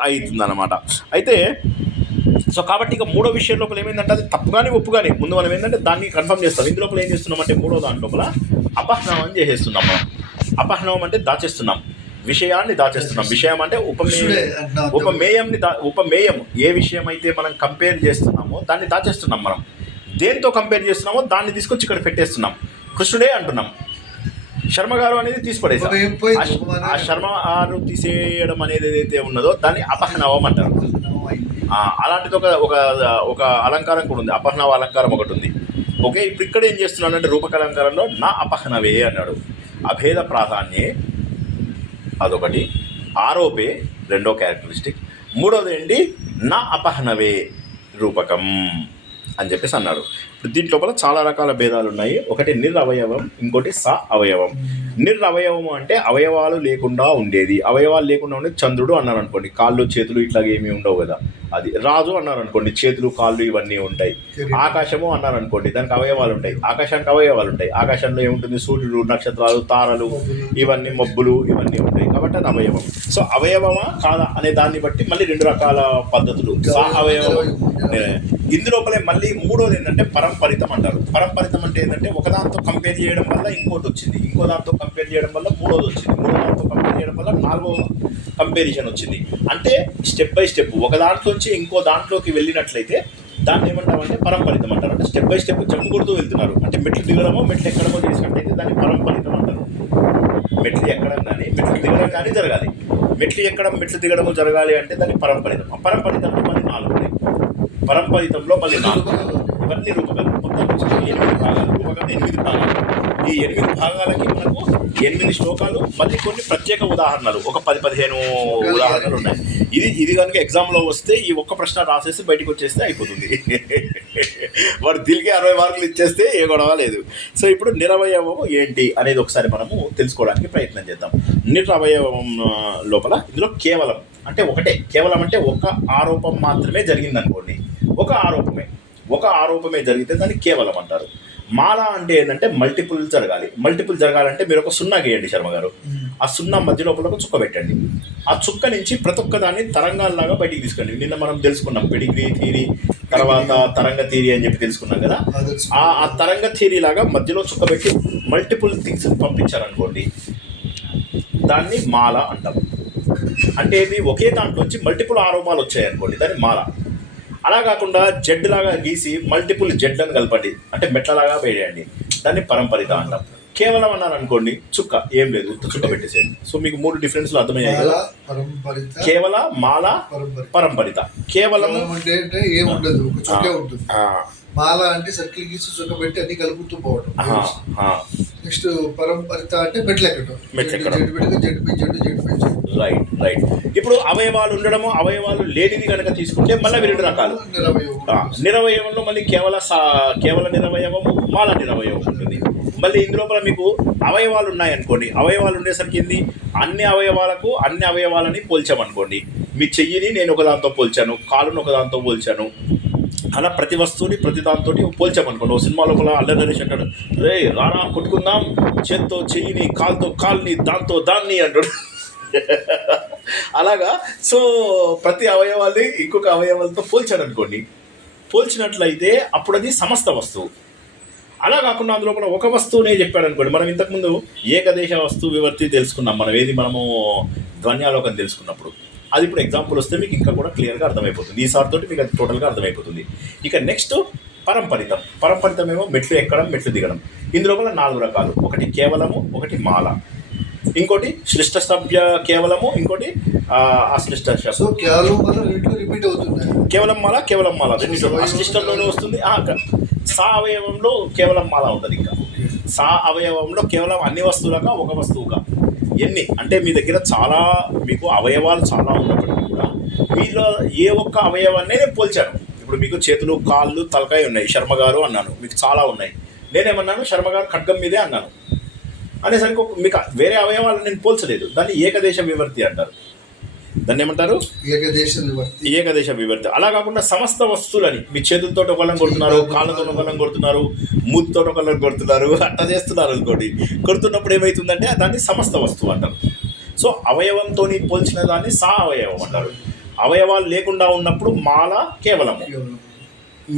అవుతుంది అన్నమాట. అయితే సో కాబట్టి ఇక మూడో విషయం లోపల ఏమైందంటే అది తప్పు కానీ ఒప్పు కానీ ముందు మనం ఏంటంటే దాన్ని కన్ఫర్మ్ చేస్తాం. ఇందులోపల ఏం చేస్తున్నామంటే మూడో దాని లోపల అపహ్నవం చేసేస్తున్నాం. మనం అపహ్నవం అంటే దాచేస్తున్నాం, విషయాన్ని దాచేస్తున్నాం. విషయం అంటే ఉపమేయం ఏ విషయం అయితే మనం కంపేర్ చేస్తున్నామో దాన్ని దాచేస్తున్నాం. మనం దేంతో కంపేర్ చేస్తున్నామో దాన్ని తీసుకొచ్చి ఇక్కడ పెట్టేస్తున్నాం. కృష్ణుడే అంటున్నాం, శర్మగారు అనేది తీసిపడేసాం. ఆ శర్మగారు తీసేయడం అనేది ఏదైతే ఉన్నదో దాన్ని అపహ్నవం అంటారు. అలాంటిది ఒక అలంకారం కూడా ఉంది, అపహ్నవ అలంకారం ఒకటి ఉంది. ఓకే, ఇప్పుడు ఇక్కడ ఏం చేస్తున్నాడు అంటే రూపకాలంకారంలో నా అపహ్నవే అన్నాడు. అభేద ప్రాధాన్యే అదొకటి, ఆరోపే రెండో క్యారెక్టరిస్టిక్, మూడోది ఏంటి నా అపహ్నవే రూపకం అని చెప్పేసి అన్నాడు. దీంట్లోపల చాలా రకాల భేదాలు ఉన్నాయి. ఒకటి నిరవయవం, ఇంకోటి స అవయవం. నిరవయవము అంటే అవయవాలు లేకుండా ఉండేది. అవయవాలు లేకుండా ఉండేది చంద్రుడు అన్నాను అనుకోండి, కాళ్ళు చేతులు ఇట్లాగ ఏమీ ఉండవు కదా. అది రాజు అన్నారు అనుకోండి, చేతులు కాళ్ళు ఇవన్నీ ఉంటాయి. కిరీటం. ఆకాశము అన్నారు అనుకోండి, దానికి అవయవాలు ఉంటాయి. ఆకాశానికి అవయవాలు ఉంటాయి. ఆకాశంలో ఏముంటుంది? సూర్యుడు, నక్షత్రాలు, తారలు, ఇవన్నీ మబ్బులు ఇవన్నీ ఉంటాయి. కాబట్టి అది అవయవం. సో అవయవమా కాదా అనే దాన్ని బట్టి మళ్ళీ 2 రకాల పద్ధతులు. అవయవం ఇందులోపలే మళ్ళీ మూడోది ఏంటంటే పరంపరితం అంటారు. పరంపరితం అంటే ఏంటంటే ఒకదాంతో కంపేర్ చేయడం వల్ల ఇంకోటి వచ్చింది, ఇంకో దాంతో కంపేర్ చేయడం వల్ల మూడోది వచ్చింది, మూడో దాంతో కంపేర్ చేయడం వల్ల 4వ కంపారిజన్ వచ్చింది. అంటే స్టెప్ బై స్టెప్ ఒక దాంట్లోంచి ఇంకో దాంట్లోకి వెళ్ళినట్లయితే దాన్ని ఏమంటామంటే పరంపరితం అంటారు. అంటే స్టెప్ బై స్టెప్ జంపు కొడుతూ వెళ్తున్నారు. అంటే మెట్లు దిగడమో మెట్లు ఎక్కడమో చేసినట్లయితే దాన్ని పరంపరితం అంటారు. మెట్లు ఎక్కడం కానీ మెట్లు దిగడం కానీ జరగాలి. మెట్లు ఎక్కడం మెట్లు దిగడము జరగాలి అంటే దాన్ని పరంపరితం. పరంపరితంలో మళ్ళీ 4 ఉన్నాయి. పరంపరితంలో మళ్ళీ 4 ఇవన్నీ రూపకాలు. మొత్తం 8 భాగాలు. రూపకాలు 8 భాగాలు. ఈ 8 భాగాలకి మనకు 8 శ్లోకాలు, మళ్ళీ కొన్ని ప్రత్యేక ఉదాహరణలు, ఒక 10-15 ఉదాహరణలు ఉన్నాయి. ఇది కనుక ఎగ్జామ్లో వస్తే ఈ ఒక్క ప్రశ్న రాసేసి బయటకు వచ్చేస్తే అయిపోతుంది. వాడు తిరిగి 60 మార్కులు ఇచ్చేస్తే ఏ గొడవ లేదు. సో ఇప్పుడు నిరవయవం ఏంటి అనేది ఒకసారి మనము తెలుసుకోవడానికి ప్రయత్నం చేద్దాం. నిరవయవం లోపల ఇందులో కేవలం అంటే ఒకటే, కేవలం అంటే ఒక ఆరోపం మాత్రమే జరిగిందనుకోండి, ఒక ఆరోపమే జరిగితే దాన్ని కేవలం అంటారు. మాల అంటే ఏంటంటే మల్టిపుల్ జరగాలి. మల్టిపుల్ జరగాలంటే మీరు ఒక 0 గీయండి శర్మ గారు. ఆ 0 మధ్య లోపల ఒక చుక్క పెట్టండి. ఆ చుక్క నుంచి ప్రతి ఒక్క దాన్ని తరంగాల్లాగా బయటికి తీసుకోండి. నిన్న మనం తెలుసుకున్నాం పెడిగ్రీ థియరీ, తర్వాత తరంగ థియరీ అని చెప్పి తెలుసుకున్నాం కదా. ఆ తరంగ థియరీ లాగా మధ్యలో చుక్క పెట్టి మల్టిపుల్ థింగ్స్ పంపించారనుకోండి, దాన్ని మాల అంటాం. అంటే ఇది ఒకే దాంట్లోంచి మల్టిపుల్ ఆరోపాలు వచ్చాయనుకోండి, దాన్ని మాల. అలా కాకుండా జెడ్ లాగా గీసి మల్టిపుల్ జెడ్లను కలపండి, అంటే మెట్లలాగా వేయండి, దాన్ని పరంపరిత అంటాం. కేవలం అన్నారు అనుకోండి, చుక్క ఏం లేదు, చుక్క పెట్టేసేయండి. సో మీకు 3 డిఫరెన్స్లు అర్థమయ్యాయి కదా. కేవల, మాల, పరంపరిత. కేవలం అంటే ఏముండదు, ఒక చుక్కే ఉంటుంది. మాల అంటే సర్కిల్ గీసి చుక్క పెట్టి అన్ని కలుపుతూ పోవడం. నెక్స్ట్ పరంపరిత అంటే మెట్లు ఎక్కడం. రైట్. ఇప్పుడు అవయవాలు ఉండడము, అవయవాలు లేనిది కనుక తీసుకుంటే మళ్ళీ 2 రకాలు. నిరవయవంలో మళ్ళీ కేవల నిరవయవము, మాల నిరవయవం ఉంటుంది. మళ్ళీ ఇందులోపల మీకు అవయవాలు ఉన్నాయనుకోండి, అవయవాలు ఉండేసరికి ఏంది, అన్ని అవయవాలని పోల్చామనుకోండి. మీ చెయ్యిని నేను ఒకదాంతో పోల్చాను, కాలును ఒకదాంతో పోల్చాను, అలా ప్రతి వస్తువుని ప్రతి దాంతో పోల్చామనుకోండి. ఓ సినిమా లోపల అల్లరి నరేష్ అంటాడు, రే రానా కొట్టుకుందాం, చేత్తో చెయ్యిని, కాలుతో కాల్ని, దాంతో దాన్ని అంటాడు. అలాగా సో ప్రతి అవయవాన్ని ఇంకొక అవయవాలతో పోల్చాడు అనుకోండి, పోల్చినట్లయితే అప్పుడు అది సమస్త వస్తువు. అలా కాకుండా అందులో కూడా ఒక వస్తువునే చెప్పాడు అనుకోండి. మనం ఇంతకుముందు ఏకదేశ వస్తువు వివర్తి తెలుసుకున్నాం, మనము ధ్వన్యాలోకం తెలుసుకున్నప్పుడు. అది ఇప్పుడు ఎగ్జాంపుల్ వస్తే మీకు ఇంకా కూడా క్లియర్గా అర్థమైపోతుంది. ఈసారితో మీకు అది టోటల్గా అర్థమైపోతుంది. ఇక నెక్స్ట్ పరంపరితం ఏమో మెట్లు ఎక్కడం, మెట్లు దిగడం. ఇందులో కూడా 4 రకాలు. ఒకటి కేవలము, ఒకటి మాల, ఇంకోటి శ్లిష్ట సభ్య కేవలము, ఇంకోటి అశ్లిష్ట శబ్దం. కేవలం మాల రెండింటిలో అశ్లిష్టంలోనే వస్తుంది. సా అవయవంలో కేవలం మాల ఉంటుంది. ఇంకా సా అవయవంలో కేవలం అన్ని వస్తువులుగా ఒక వస్తువుగా ఎన్ని అంటే మీ దగ్గర మీకు అవయవాలు చాలా ఉన్నప్పటికీ కూడా మీలో ఏ ఒక్క అవయవాన్ని నేను పోల్చాను. ఇప్పుడు మీకు చేతులు, కాళ్ళు, తలకాయ ఉన్నాయి, శర్మ గారు అన్నాను, మీకు చాలా ఉన్నాయి. నేనేమన్నాను, శర్మ గారు ఖడ్గం మీదే అన్నాను. అనేసరికి మీకు వేరే అవయవాలను నేను పోల్చలేదు. దాన్ని ఏకదేశ వివర్తి అంటారు. దాన్ని ఏమంటారు? ఏకదేశ వివర్తి. అలా కాకుండా సమస్త వస్తువులని మీ చేతులతో ఒకళ్ళని కొడుతున్నారు, కాళ్ళతో ఒకళ్ళని కొడుతున్నారు, మూతితో ఒకళ్ళని కొడుతున్నారు, అట్లా చేస్తున్నారు అనుకోండి. కొడుతున్నప్పుడు ఏమవుతుందంటే దాన్ని సమస్త వస్తువు అంటారు. సో అవయవంతో పోల్చిన దాన్ని సా అవయవం అంటారు. అవయవాలు లేకుండా ఉన్నప్పుడు మాల కేవలము.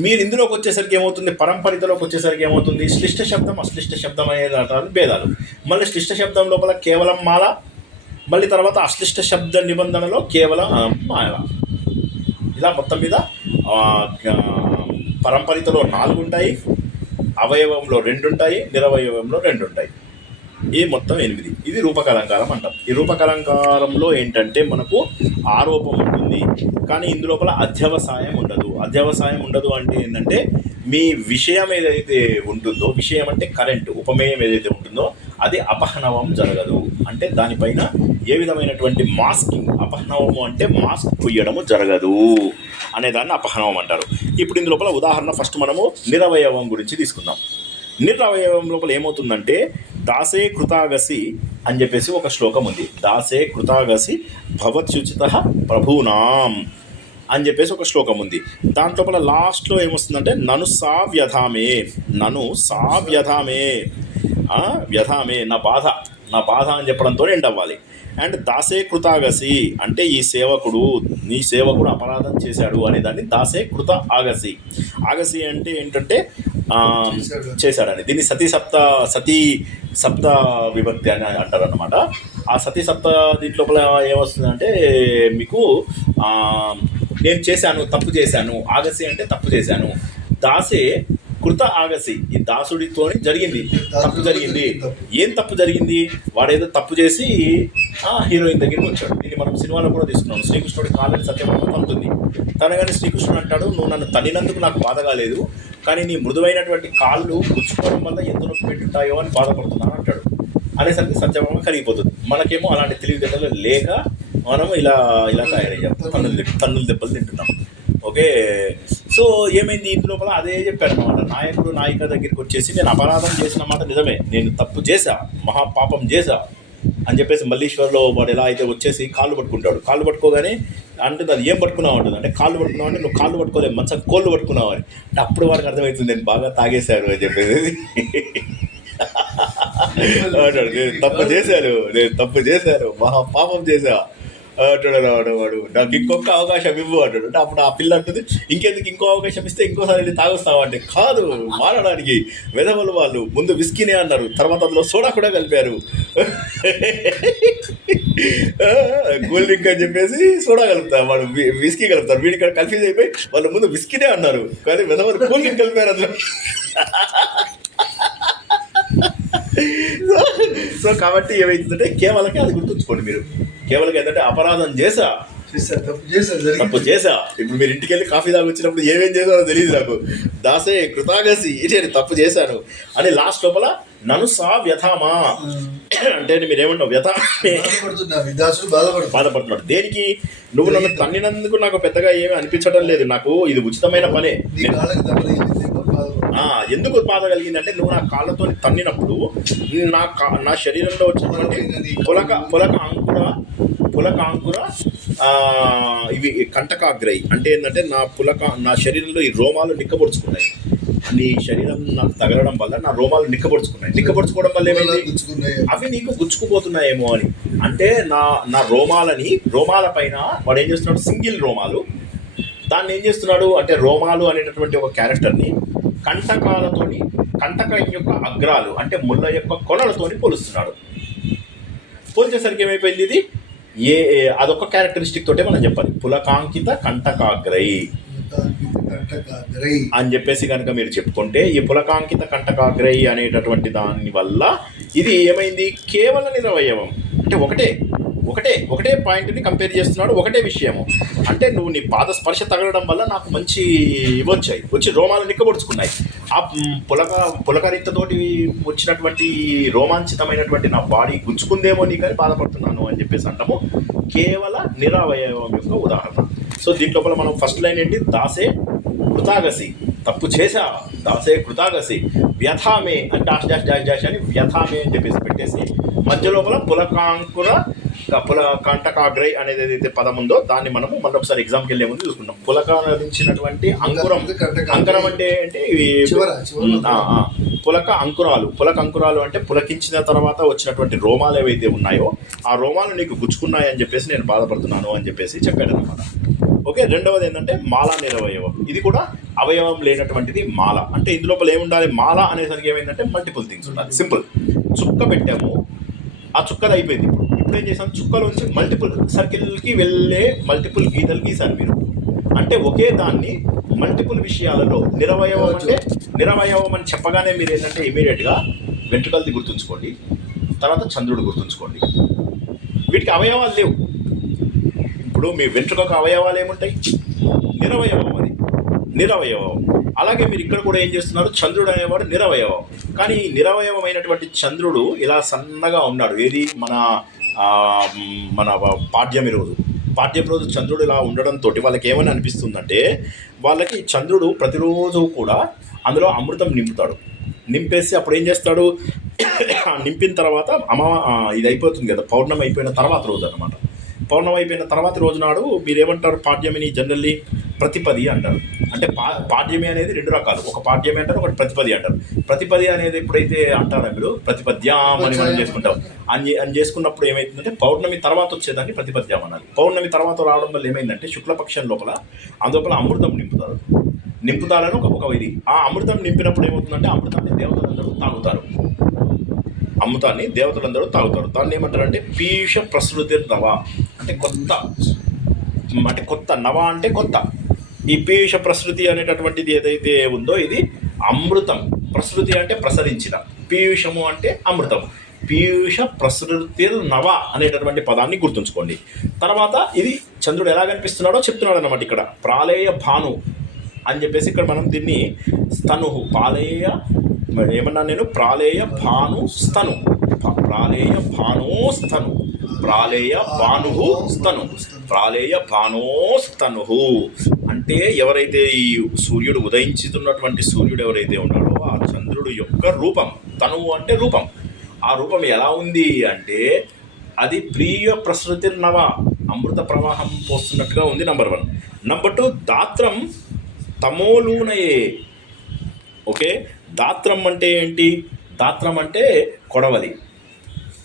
మీరు ఇందులోకి వచ్చేసరికి ఏమవుతుంది, పరంపరితలోకి వచ్చేసరికి ఏమవుతుంది, శ్లిష్ట శబ్దం, అశ్లిష్ట శబ్దం అనేది అంటారు భేదాలు. మళ్ళీ శ్లిష్ట శబ్దం లోపల కేవలం మాల, మళ్ళీ తర్వాత అశ్లిష్ట శబ్ద నిబంధనలో కేవలం మాల. ఇలా మొత్తం మీద పరంపరితలో 4 ఉంటాయి, అవయవంలో 2 ఉంటాయి, నిరవయవంలో 2 ఉంటాయి. ఈ మొత్తం 8. ఇది రూపకలంకారం అంటాం. ఈ రూపకలంకారంలో ఏంటంటే మనకు ఆరోపం ఉంటుంది, కానీ ఇందులోపల అధ్యవసాయం ఉండదు. అధ్యవసాయం ఉండదు అంటే ఏంటంటే మీ విషయం ఏదైతే ఉంటుందో, విషయం అంటే కరెంట్, ఉపమేయం ఏదైతే ఉంటుందో అది అపహనవం జరగదు. అంటే దానిపైన ఏ విధమైనటువంటి మాస్కింగ్, అపహనవము అంటే మాస్క్ పుయ్యడము జరగదు అనేదాన్ని అపహనవం అంటారు. ఇప్పుడు ఇందులోపల ఉదాహరణ ఫస్ట్ మనము నిరవయవం గురించి తీసుకుందాం. నిరవయవం లోపల ఏమవుతుందంటే దాసే కృతాగసి అని చెప్పేసి ఒక శ్లోకం ఉంది. దాసే కృతాగసి భవత్యుచిత ప్రభూనాం. అని చెప్పేసి ఒక శ్లోకం ఉంది. దాంట్లో లాస్ట్లో ఏమొస్తుందంటే నను సా వ్యధామే, నను సా వ్యధామే, వ్యధామే నా బాధ అని చెప్పడంతో ఎండ్ అవ్వాలి. అండ్ దాసే కృతాగసి అంటే ఈ సేవకుడు అపరాధం చేశాడు అనేదాన్ని దాసే కృత ఆగసి అంటే ఏంటంటే చేశాడని. దీన్ని సతీ సప్త విభక్తి అని అంటారు అనమాట. ఆ సతీ సప్త దీంట్లోపల ఏమొస్తుందంటే మీకు నేను తప్పు చేశాను, ఆగసి అంటే తప్పు చేశాను, దాసే కృత ఆగసి ఈ దాసుడితో తప్పు జరిగింది. ఏం తప్పు జరిగింది? వాడేదో తప్పు చేసి హీరోయిన్ దగ్గరికి వచ్చాడు. దీన్ని మనం సినిమాలో కూడా తీసుకున్నాం. శ్రీకృష్ణుడి కాళ్ళని సత్యభామ తంతుంది. తనగానే శ్రీకృష్ణుడు అంటాడు, నువ్వు నన్ను తన్నినందుకు నాకు బాధ కాలేదు, కానీ నీ మృదువైనటువంటి కాళ్ళు గుచ్చుకోవడం వల్ల ఎంత నొప్పి పెట్టుంటాయో అని బాధపడుతున్నాను అంటాడు. అనేసరికి సత్యభామ కరిగిపోతుంది. మనకేమో అలాంటి తెలివితేటలు లేక మనం ఇలా తయారయ్యాం, తన్నులు దెబ్బలు తింటున్నాం. ఓకే, సో ఏమైంది ఇంటి లోపల అదే చెప్పారు అనమాట. నాయిక దగ్గరికి వచ్చేసి నేను అపరాధం చేసిన మాట నిజమే, నేను తప్పు చేశా, మహాపాపం చేశా అని చెప్పేసి మల్లీశ్వర్లో వాడు ఎలా అయితే వచ్చేసి కాళ్ళు పట్టుకోగానే అంటే అది ఏం పట్టుకున్నావు అంటుంది. అంటే కాళ్ళు పట్టుకున్నావు అంటే నువ్వు కాళ్ళు పట్టుకోలేవు, మంచం కోళ్ళు పట్టుకున్నావు అని. అంటే అప్పుడు వాడికి అర్థమవుతుంది నేను బాగా తాగేశాను అని చెప్పేసి. నేను తప్పు చేశాను, మహాపాపం చేశా అంటాడు వాడు. నాకు ఇంకొక అవకాశం ఇవ్వు అంటాడు. అంటే అప్పుడు ఆ పిల్ల అంటుంది, ఇంకెందుకు ఇంకో అవకాశం ఇస్తే ఇంకోసారి వెళ్ళి తాగొస్తావు అంటే, కాదు మారడానికి వెదవలు వాళ్ళు ముందు విస్కీనే అన్నారు, తర్వాత అందులో సోడా కూడా కలిపారు, కూల్ డ్రింక్ అని చెప్పేసి సోడా కలుపుతారు, వాడు విస్కీ కలుపుతారు. వీడి ఇక్కడ కన్ఫ్యూజ్ అయిపోయి వాళ్ళు ముందు విస్కీనే అన్నారు, కానీ వెదవలు కూల్ డ్రింక్ కలిపారు అందులో. సో కాబట్టి ఏమైతుందంటే కేవలం అది గుర్తుంచుకోండి మీరు. కేవలం ఏంటంటే అపరాధం తప్పు చేశా. ఇప్పుడు మీరు ఇంటికి వెళ్ళి కాఫీ తాగి వచ్చినప్పుడు ఏమేం చేశారో తెలియదు నాకు. దాసే కృతాగసి నేను తప్పు చేశాను అని లాస్ట్ లోపల నను సా వ్యథామా అంటే మీరేమంటావు? బాధపడుతున్నాడు. దేనికి? నువ్వు నన్ను తన్నినందుకు నాకు పెద్దగా ఏమీ అనిపించడం లేదు, నాకు ఇది ఉచితమైన పనే. ఎందుకు బాధ కలిగిందంటే నువ్వు నా కాళ్ళతో తన్నినప్పుడు నా శరీరంలో వచ్చినటువంటి పులక అంకుర ఇవి కంటకాగ్రై అంటే ఏంటంటే నా శరీరంలో ఈ రోమాలు నిక్కబొడుచుకున్నాయి. నీ శరీరం నాకు తగలడం వల్ల నా రోమాలు నిక్కబొడుచుకోవడం వల్ల ఏమైంది? అవి నీకు గుచ్చుకుపోతున్నాయేమో అని. అంటే నా రోమాల పైన వాడు ఏం చేస్తున్నాడు? సింగిల్ రోమాలు. దాన్ని ఏం చేస్తున్నాడు అంటే రోమాలు అనేటటువంటి ఒక క్యారెక్టర్ని కంటకం యొక్క అగ్రాలు అంటే ముళ్ళ యొక్క కొనలతోని పోలుస్తున్నాడు. పోల్చేసరికి ఏమైపోయింది? ఇది అదొక క్యారెక్టరిస్టిక్ తోటే మనం చెప్పాలి, పులకాంకిత కంటకాగ్రై అని చెప్పేసి కనుక మీరు చెప్పుకుంటే, ఈ పులకాంకిత కంటకాగ్రై అనేటటువంటి దాని వల్ల ఇది ఏమైంది? కేవల నిరవయవం అంటే ఒకటే పాయింట్ని కంపేర్ చేస్తున్నాడు, ఒకటే విషయము. అంటే నువ్వు నీ పాద స్పర్శ తగలడం వల్ల నాకు మంచి వచ్చి రోమాలు నిక్కబొడుచుకున్నాయి. ఆ పులకరింతతోటి వచ్చినటువంటి రోమాంచితమైనటువంటి నా బాడీ గుచ్చుకుందేమో నీకని బాధపడుతున్నాను అని చెప్పేసి అంటాము. కేవల నిరవయవం యొక్క ఉదాహరణ. సో దీంట్లోపల మనం ఫస్ట్ లైన్ ఏంటి? దాసే కృతాగసి, తప్పు చేశా, దాసే కృతాగసి, వ్యథామే అంటే డాష్ అని వ్యథామే అని చెప్పేసి పెట్టేసి మధ్య లోపల కంటకాగ్రై అనేది ఏదైతే పదం ఉందో దాన్ని మనము మళ్ళీ ఒకసారి ఎగ్జామ్కి వెళ్ళే ముందు చూసుకుంటాం. పులకరించినటువంటి అంకురం అంటే పులక అంకురాలు అంటే పులకించిన తర్వాత వచ్చినటువంటి రోమాలు ఏవైతే ఉన్నాయో ఆ రోమాలు నీకు గుచ్చుకున్నాయి అని చెప్పేసి నేను బాధపడుతున్నాను అని చెప్పేసి చెప్పాడు అనమాట. ఓకే, రెండవది ఏంటంటే మాల నిరవయవం. ఇది కూడా అవయవం లేనటువంటిది మాల. అంటే ఇందులోపల ఏముండాలి? మాల అనేసరికి ఏమైందంటే మల్టిపుల్ థింగ్స్ ఉండాలి. సింపుల్ చుక్క పెట్టాము, ఆ చుక్కలు అయిపోయింది. ఇప్పుడు ఏం చేసాం? చుక్కలోంచి మల్టిపుల్ సర్కిల్కి వెళ్ళే మల్టిపుల్ గీతలు గీసారు మీరు. అంటే ఒకే దాన్ని మల్టిపుల్ విషయాలలో నిరవయవం అని చెప్పగానే మీరు ఏంటంటే ఇమీడియట్గా వెంట్రుకలది గుర్తుంచుకోండి, తర్వాత చంద్రుడు గుర్తుంచుకోండి. వీటికి అవయవాలు లేవు. ఇప్పుడు మీ వెంట్రుకకు అవయవాలు ఏముంటాయి? నిరవయవం. అలాగే మీరు ఇక్కడ కూడా ఏం చేస్తున్నారు? చంద్రుడు అనేవాడు నిరవయవం. కానీ నిరవయవమైనటువంటి చంద్రుడు ఇలా సన్నగా ఉన్నాడు. ఏది? మన పాడ్యమి రోజు చంద్రుడు ఇలా ఉండడంతో వాళ్ళకి ఏమని అనిపిస్తుందంటే, వాళ్ళకి చంద్రుడు ప్రతిరోజు కూడా అందులో అమృతం నింపేసి అప్పుడు ఏం చేస్తాడు? నింపిన తర్వాత ఇది అయిపోతుంది కదా, పౌర్ణమి అయిపోయిన తర్వాత రోజు అనమాట. పౌర్ణమి అయిపోయిన తర్వాత రోజు నాడు మీరేమంటారు పాడ్యమిని జనరల్లీ ప్రతిపది అంటారు. అంటే పాడ్యమి అనేది 2 రకాలు, ఒక పాడ్యమి అంటారు, ఒకటి ప్రతిపది అంటారు. ప్రతిపది అనేది ఎప్పుడైతే అంటారో మీరు ప్రతిపద్యాం అని మనం చేసుకుంటాం అని చేసుకున్నప్పుడు ఏమైతుందంటే పౌర్ణమి తర్వాత వచ్చేదాన్ని ప్రతిపద్యాం అనాలి. పౌర్ణమి తర్వాత రావడం వల్ల ఏమైందంటే శుక్లపక్షం లోపల అందులోపల అమృతం నింపుతారని ఒక ఇది. ఆ అమృతం నింపినప్పుడు ఏమవుతుందంటే అమృతాన్ని దేవతలందరూ తాగుతారు. దాన్ని ఏమంటారంటే పీయూష ప్రసృతి నవ, అంటే కొత్త నవ అంటే కొత్త. ఈ పీయూష ప్రసృతి అనేటటువంటిది ఏదైతే ఉందో ఇది అమృతం. ప్రసృతి అంటే ప్రసరించిన, పీయూషము అంటే అమృతం. పీయూష ప్రసృతి నవ అనేటటువంటి పదాన్ని గుర్తుంచుకోండి. తర్వాత ఇది చంద్రుడు ఎలా కనిపిస్తున్నాడో చెప్తున్నాడు అన్నమాట. ఇక్కడ ప్రాళేయ భాను అని చెప్పేసి ఇక్కడ మనం దీన్ని స్తను ఏమన్నా నేను ప్రాళేయ భాను స్తను అంటే ఎవరైతే ఈ సూర్యుడు ఉదయించుతున్నటువంటి సూర్యుడు ఎవరైతే ఉన్నాడో ఆ చంద్రుడు యొక్క రూపం, తనువు అంటే రూపం. ఆ రూపం ఎలా ఉంది అంటే అది ప్రియ ప్రసృతి నవ, అమృత ప్రవాహం పోస్తున్నట్టుగా ఉంది. నంబర్ 1. నంబర్ 2, దాత్రం తమోలూనయే. ఓకే, దాత్రం అంటే ఏంటి? దాత్రం అంటే కొడవలి.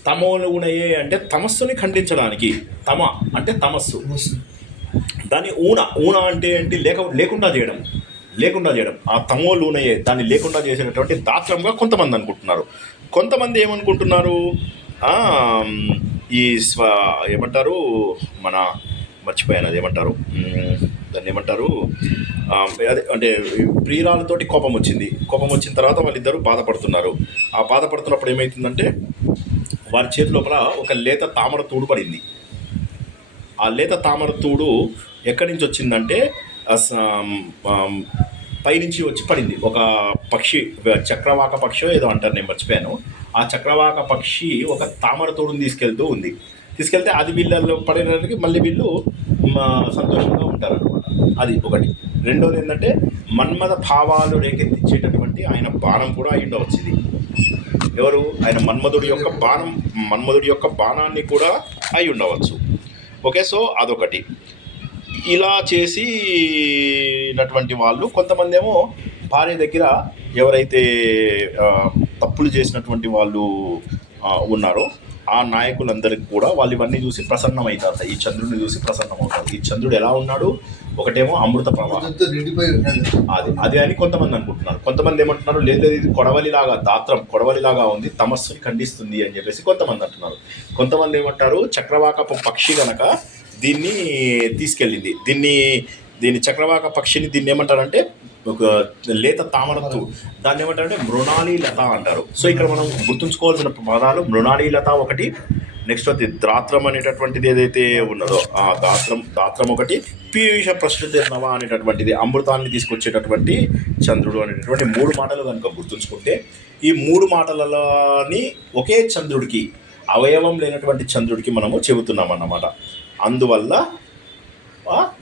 తమోలూనయే అంటే తమస్సుని ఖండించడానికి. తమ అంటే తమస్సు. దాని ఊన అంటే ఏంటి? లేకుండా చేయడం. ఆ తమోలూనయే దాన్ని లేకుండా చేసినటువంటి దాత్రంగా కొంతమంది అనుకుంటున్నారు. కొంతమంది ఏమనుకుంటున్నారు, ఈ ఏమంటారు మన మర్చిపోయాను, అది ఏమంటారు దాన్ని ఏమంటారు, అదే అంటే ప్రియురాలతోటి కోపం వచ్చిన తర్వాత వాళ్ళిద్దరూ బాధపడుతున్నారు. ఆ బాధపడుతున్నప్పుడు ఏమవుతుందంటే వారి చేతి లోపల ఒక లేత తామర తూడు పడింది. ఆ లేత తామర తూడు ఎక్కడి నుంచి వచ్చిందంటే పైనుంచి వచ్చి పడింది. ఒక పక్షి, చక్రవాక పక్షి ఏదో అంటారు, నేను మర్చిపోయాను. ఆ చక్రవాక పక్షి ఒక తామర తోడుని తీసుకెళ్తే అది వీళ్ళలో పడేటప్పటికి మళ్ళీ వీళ్ళు సంతోషంగా ఉంటారనమాట. అది ఒకటి. రెండోది ఏంటంటే మన్మథ భావాలు రేకెత్తించేటటువంటి ఆయన బాణం కూడా అయి ఉండవచ్చు. ఇది ఎవరు? ఆయన మన్మధుడి యొక్క బాణాన్ని కూడా అయి ఉండవచ్చు. ఓకే, సో అదొకటి. ఇలా చేసినటువంటి వాళ్ళు కొంతమంది ఏమో భార్య దగ్గర ఎవరైతే తప్పులు చేసినటువంటి వాళ్ళు ఉన్నారో ఆ నాయకులందరికీ కూడా వాళ్ళు ఇవన్నీ చూసి ప్రసన్నమవుతారు. ఈ చంద్రుడిని చూసి ప్రసన్నమవుతారు. ఈ చంద్రుడు ఎలా ఉన్నాడు? ఒకటేమో అమృత ప్రవాహం అది అని కొంతమంది అనుకుంటున్నారు. కొంతమంది ఏమంటున్నారు, లేదు ఇది దాత్రం కొడవలిలాగా ఉంది, తమస్సుని ఖండిస్తుంది అని చెప్పేసి కొంతమంది అంటున్నారు. కొంతమంది ఏమంటారు, చక్రవాక పక్షి కనుక దీన్ని తీసుకెళ్ళింది. దీన్ని చక్రవాక పక్షిని దీన్ని ఏమంటారంటే ఒక లేత తామరత్తు, దాన్ని ఏమంటారంటే మృణాళీ లత అంటారు. సో ఇక్కడ మనం గుర్తుంచుకోవాల్సిన పదాలు మృణాళీ లత ఒకటి, నెక్స్ట్ అది దాత్రం అనేటటువంటిది ఏదైతే ఉన్నదో ఆ దాత్రం ఒకటి, పీయూష ప్రసృతి నవ అనేటటువంటిది అమృతాన్ని తీసుకొచ్చేటటువంటి చంద్రుడు అనేటటువంటి 3 మాటలు కనుక గుర్తుంచుకుంటే ఈ 3 మాటలలోని ఒకే చంద్రుడికి, అవయవం లేనటువంటి చంద్రుడికి మనము చెబుతున్నాం అన్నమాట. అందువల్ల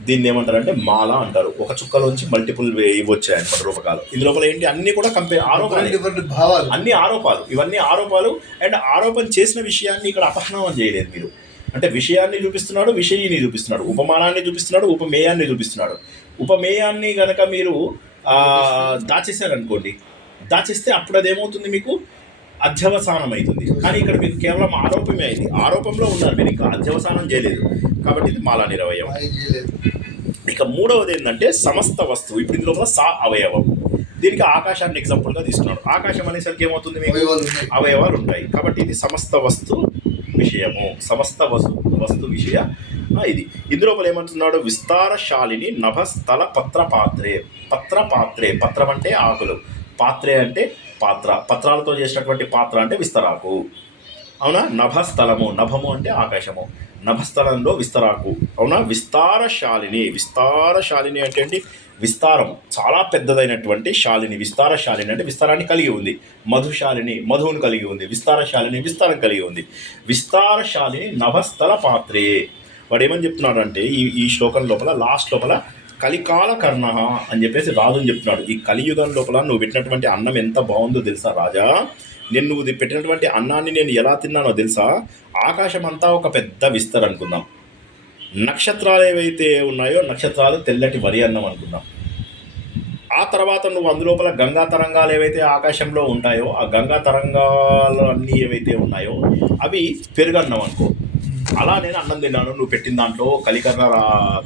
దీన్ని ఏమంటారంటే మాల అంటారు. ఒక చుక్కలోంచి మల్టిపుల్ ఇవ్వచ్చాయన్నమాట రూపకాలు. ఇందులోపల ఏంటి? అన్నీ కూడా అన్ని ఆరోపాలు. ఇవన్నీ ఆరోపాలు. అండ్ ఆరోపణ చేసిన విషయాన్ని ఇక్కడ అపహరణం చేయలేదు మీరు. అంటే విషయాన్ని చూపిస్తున్నాడు, విషయీని చూపిస్తున్నాడు, ఉపమానాన్ని చూపిస్తున్నాడు, ఉపమేయాన్ని చూపిస్తున్నాడు. ఉపమేయాన్ని కనుక మీరు దాచేశారనుకోండి, దాచేస్తే అప్పుడు అదేమవుతుంది, మీకు అధ్యవసానం అవుతుంది. కానీ ఇక్కడ మీకు కేవలం ఆరోపమే అయింది. ఆరోపంలో ఉన్నారు మీరు, ఇంకా అధ్యవసానం చేయలేదు. కాబట్టి ఇది మాలా నిరవయవం. ఇక 3వది ఏంటంటే సమస్త వస్తువు. ఇప్పుడు ఇందులో అవయవం. దీనికి ఆకాశాన్ని ఎగ్జాంపుల్గా తీసుకున్నాడు. ఆకాశం అనేసరికి ఏమవుతుంది, మీకు అవయవాలు ఉంటాయి. కాబట్టి ఇది సమస్త వస్తు విషయము, సమస్త వస్తు విషయ ఇది. ఇందులోపల ఏమంటున్నాడు, విస్తారశాలిని నభస్థల పత్రపాత్రే. పత్రం అంటే ఆకులు, పాత్రే అంటే పాత్ర, పత్రాలతో చేసినటువంటి పాత్ర అంటే విస్తరాకు. అవునా? నభస్థలము, నభము అంటే ఆకాశము, నభస్థలంలో విస్తరాకు. అవునా? విస్తారశాలిని అంటే ఏంటి? విస్తారం, చాలా పెద్దదైనటువంటి శాలిని. విస్తారశాలిని అంటే విస్తారాన్ని కలిగి ఉంది. మధుశాలిని మధువును కలిగి ఉంది. విస్తారశాలిని విస్తారం కలిగి ఉంది. విస్తారశాలిని నభస్థల పాత్రే. వాడు ఏమని చెప్తున్నాడు అంటే ఈ శ్లోకం లోపల లాస్ట్ లోపల కలికాల కర్ణ అని చెప్పేసి రాజుని చెప్తున్నాడు. ఈ కలియుగం లోపల నువ్వు పెట్టినటువంటి అన్నం ఎంత బాగుందో తెలుసా రాజా? నువ్వు పెట్టినటువంటి అన్నాన్ని నేను ఎలా తిన్నానో తెలుసా? ఆకాశం అంతా ఒక పెద్ద విస్తర అనుకుందాం. నక్షత్రాలు ఏవైతే ఉన్నాయో నక్షత్రాలు తెల్లటి వరి అన్నం అనుకున్నాం. ఆ తర్వాత నువ్వు అందులోపల గంగా తరంగాలు ఏవైతే ఆకాశంలో ఉంటాయో ఆ గంగా తరంగాలు అన్నీ ఏవైతే ఉన్నాయో అవి పెరుగన్నం అనుకో. అలా నేను అన్నం తిన్నాను నువ్వు పెట్టిన దాంట్లో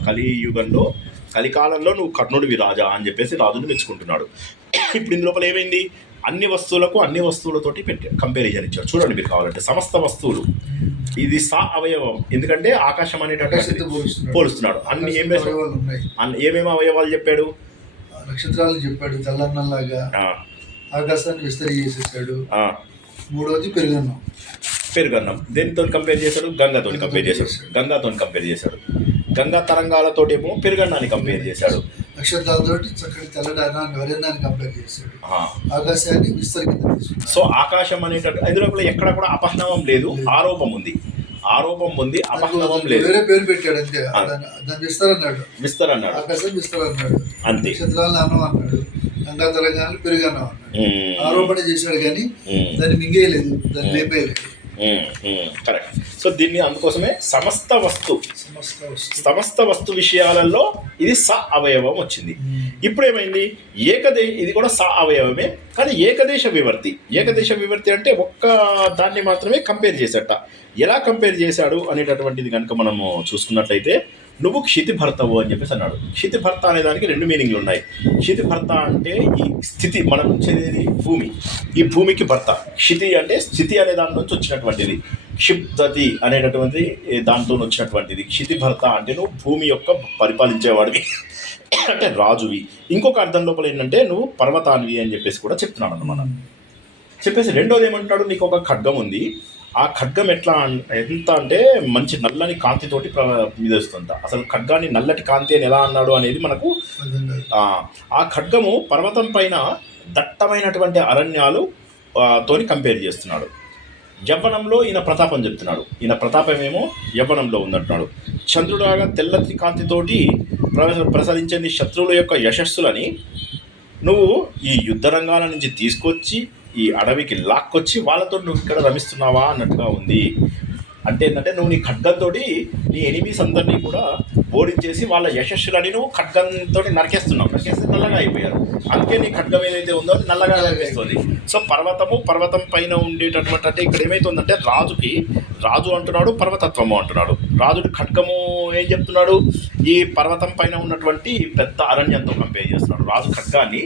కలియుగంలో కలికాలంలో నువ్వు కర్ణుడివి రాజా అని చెప్పేసి రాజుని మెచ్చుకుంటున్నాడు. ఇప్పుడు ఇందులోపల ఏమైంది, అన్ని వస్తువులకు అన్ని వస్తువులతోటి కంపారిజన్ ఇచ్చాడు. చూడండి మీరు కావాలంటే సమస్త వస్తువులు ఇది అవయవం, ఎందుకంటే ఆకాశం అనేటటువంటి పోలుస్తున్నాడు. అన్ని ఏమేమి అవయవాలు చెప్పాడు, నక్షత్రాలు చెప్పాడు, తెల్లన్నలాగా ఆకాశాన్ని విస్తరి చేసేసాడు. మూడోది పెరుగన్నం దేనితో కంపేర్ చేశాడు, గంగాతో కంపేర్ చేశాడు. గంగా తరంగాలతోటేమో పెరుగన్నాన్ని కంపేర్ చేశాడు. నక్షత్రాలతోటి చక్కటి తెల్లడాన్ని వరన్నాన్ని కంపేర్ చేశాడు. ఆకాశాన్ని విస్తరి. సో ఆకాశం అనేటట్టు అందులో ఎక్కడ కూడా అపహ్నవం లేదు, ఆరోపం ఉంది, అపహ్నవం లేదు. వేరే పేరు పెట్టాడు అంతే, దాన్ని విస్తరన్నాడు, ఆకాశం విస్తరన్నాడు, అంతే. నక్షత్రాలను అన్నం అన్నాడు, గంగా తరంగాలు పెరుగన్నం అన్నాడు. ఆరోపణ చేశాడు కానీ దాన్ని మింగేయలేదు, దాన్ని లేపేయలేదు. కరెక్ట్. సో దీన్ని అందుకోసమే సమస్త వస్తు విషయాలలో ఇది అవయవం వచ్చింది. ఇప్పుడు ఏమైంది, ఇది కూడా అవయవమే కానీ ఏకదేశ వివర్తి అంటే ఒక్క దాన్ని మాత్రమే కంపేర్ చేసేట. ఎలా కంపేర్ చేశాడు అనేటటువంటిది కనుక మనము చూసుకున్నట్లయితే, నువ్వు క్షితిభర్తవు అని చెప్పేసి అన్నాడు. క్షితిభర్త అనే దానికి 2 మీనింగ్లు ఉన్నాయి. క్షితిభర్త అంటే ఈ స్థితి, మనం ఉంచేది భూమి, ఈ భూమికి భర్త. క్షితి అంటే స్థితి అనే దాని నుంచి వచ్చినటువంటిది, క్షిప్తతి అనేటటువంటి దాంతో వచ్చినటువంటిది. క్షితిభర్త అంటే నువ్వు భూమి యొక్క పరిపాలించేవాడివి అంటే రాజువి. ఇంకొక అర్థం లోపల ఏంటంటే నువ్వు పర్వతాన్వి అని చెప్పేసి కూడా చెప్తున్నాడు అన్నమాట. చెప్పేసి రెండోది ఏమంటాడు, నీకు ఒక ఖడ్గం ఉంది, ఆ ఖడ్గం ఎంత అంటే మంచి నల్లని కాంతితోటి మీదేస్తుంట. అసలు ఖడ్గాన్ని నల్లటి కాంతి అని ఎలా అన్నాడు అనేది మనకు, ఆ ఖడ్గము పర్వతం పైన దట్టమైనటువంటి అరణ్యాలు తోని కంపేర్ చేస్తున్నాడు. యవ్వనంలో ఈయన ప్రతాపం చెప్తున్నాడు, ఈయన ప్రతాపం ఏమో యవ్వనంలో ఉందంటున్నాడు. చంద్రుడాగా తెల్లటి కాంతితోటి ప్రసరించేది శత్రువుల యొక్క యశస్సులని నువ్వు ఈ యుద్ధ రంగాల నుంచి తీసుకొచ్చి ఈ అడవికి లాక్కొచ్చి వాళ్ళతో నువ్వు ఇక్కడ రమిస్తున్నావా అన్నట్టుగా ఉంది. అంటే ఏంటంటే నువ్వు నీ ఖడ్గంతో నీ ఎనిమీస్ అందరినీ కూడా ఓడించేసి వాళ్ళ యశస్సులని నువ్వు ఖడ్గంతో నరికేస్తే నల్లగా అయిపోయారు. అందుకే నీ ఖడ్గం ఏదైతే ఉందో అది నల్లగా కనిపిస్తుంది. సో పర్వతం పైన ఉండేటటువంటి అంటే ఇక్కడ ఏమవుతుందంటే రాజు అంటున్నాడు, పర్వతత్వము అంటున్నాడు. రాజుడి ఖడ్గము ఏం చెప్తున్నాడు, ఈ పర్వతం పైన ఉన్నటువంటి పెద్ద అరణ్యంతో కంపేర్ చేస్తున్నాడు. రాజు ఖడ్గాన్ని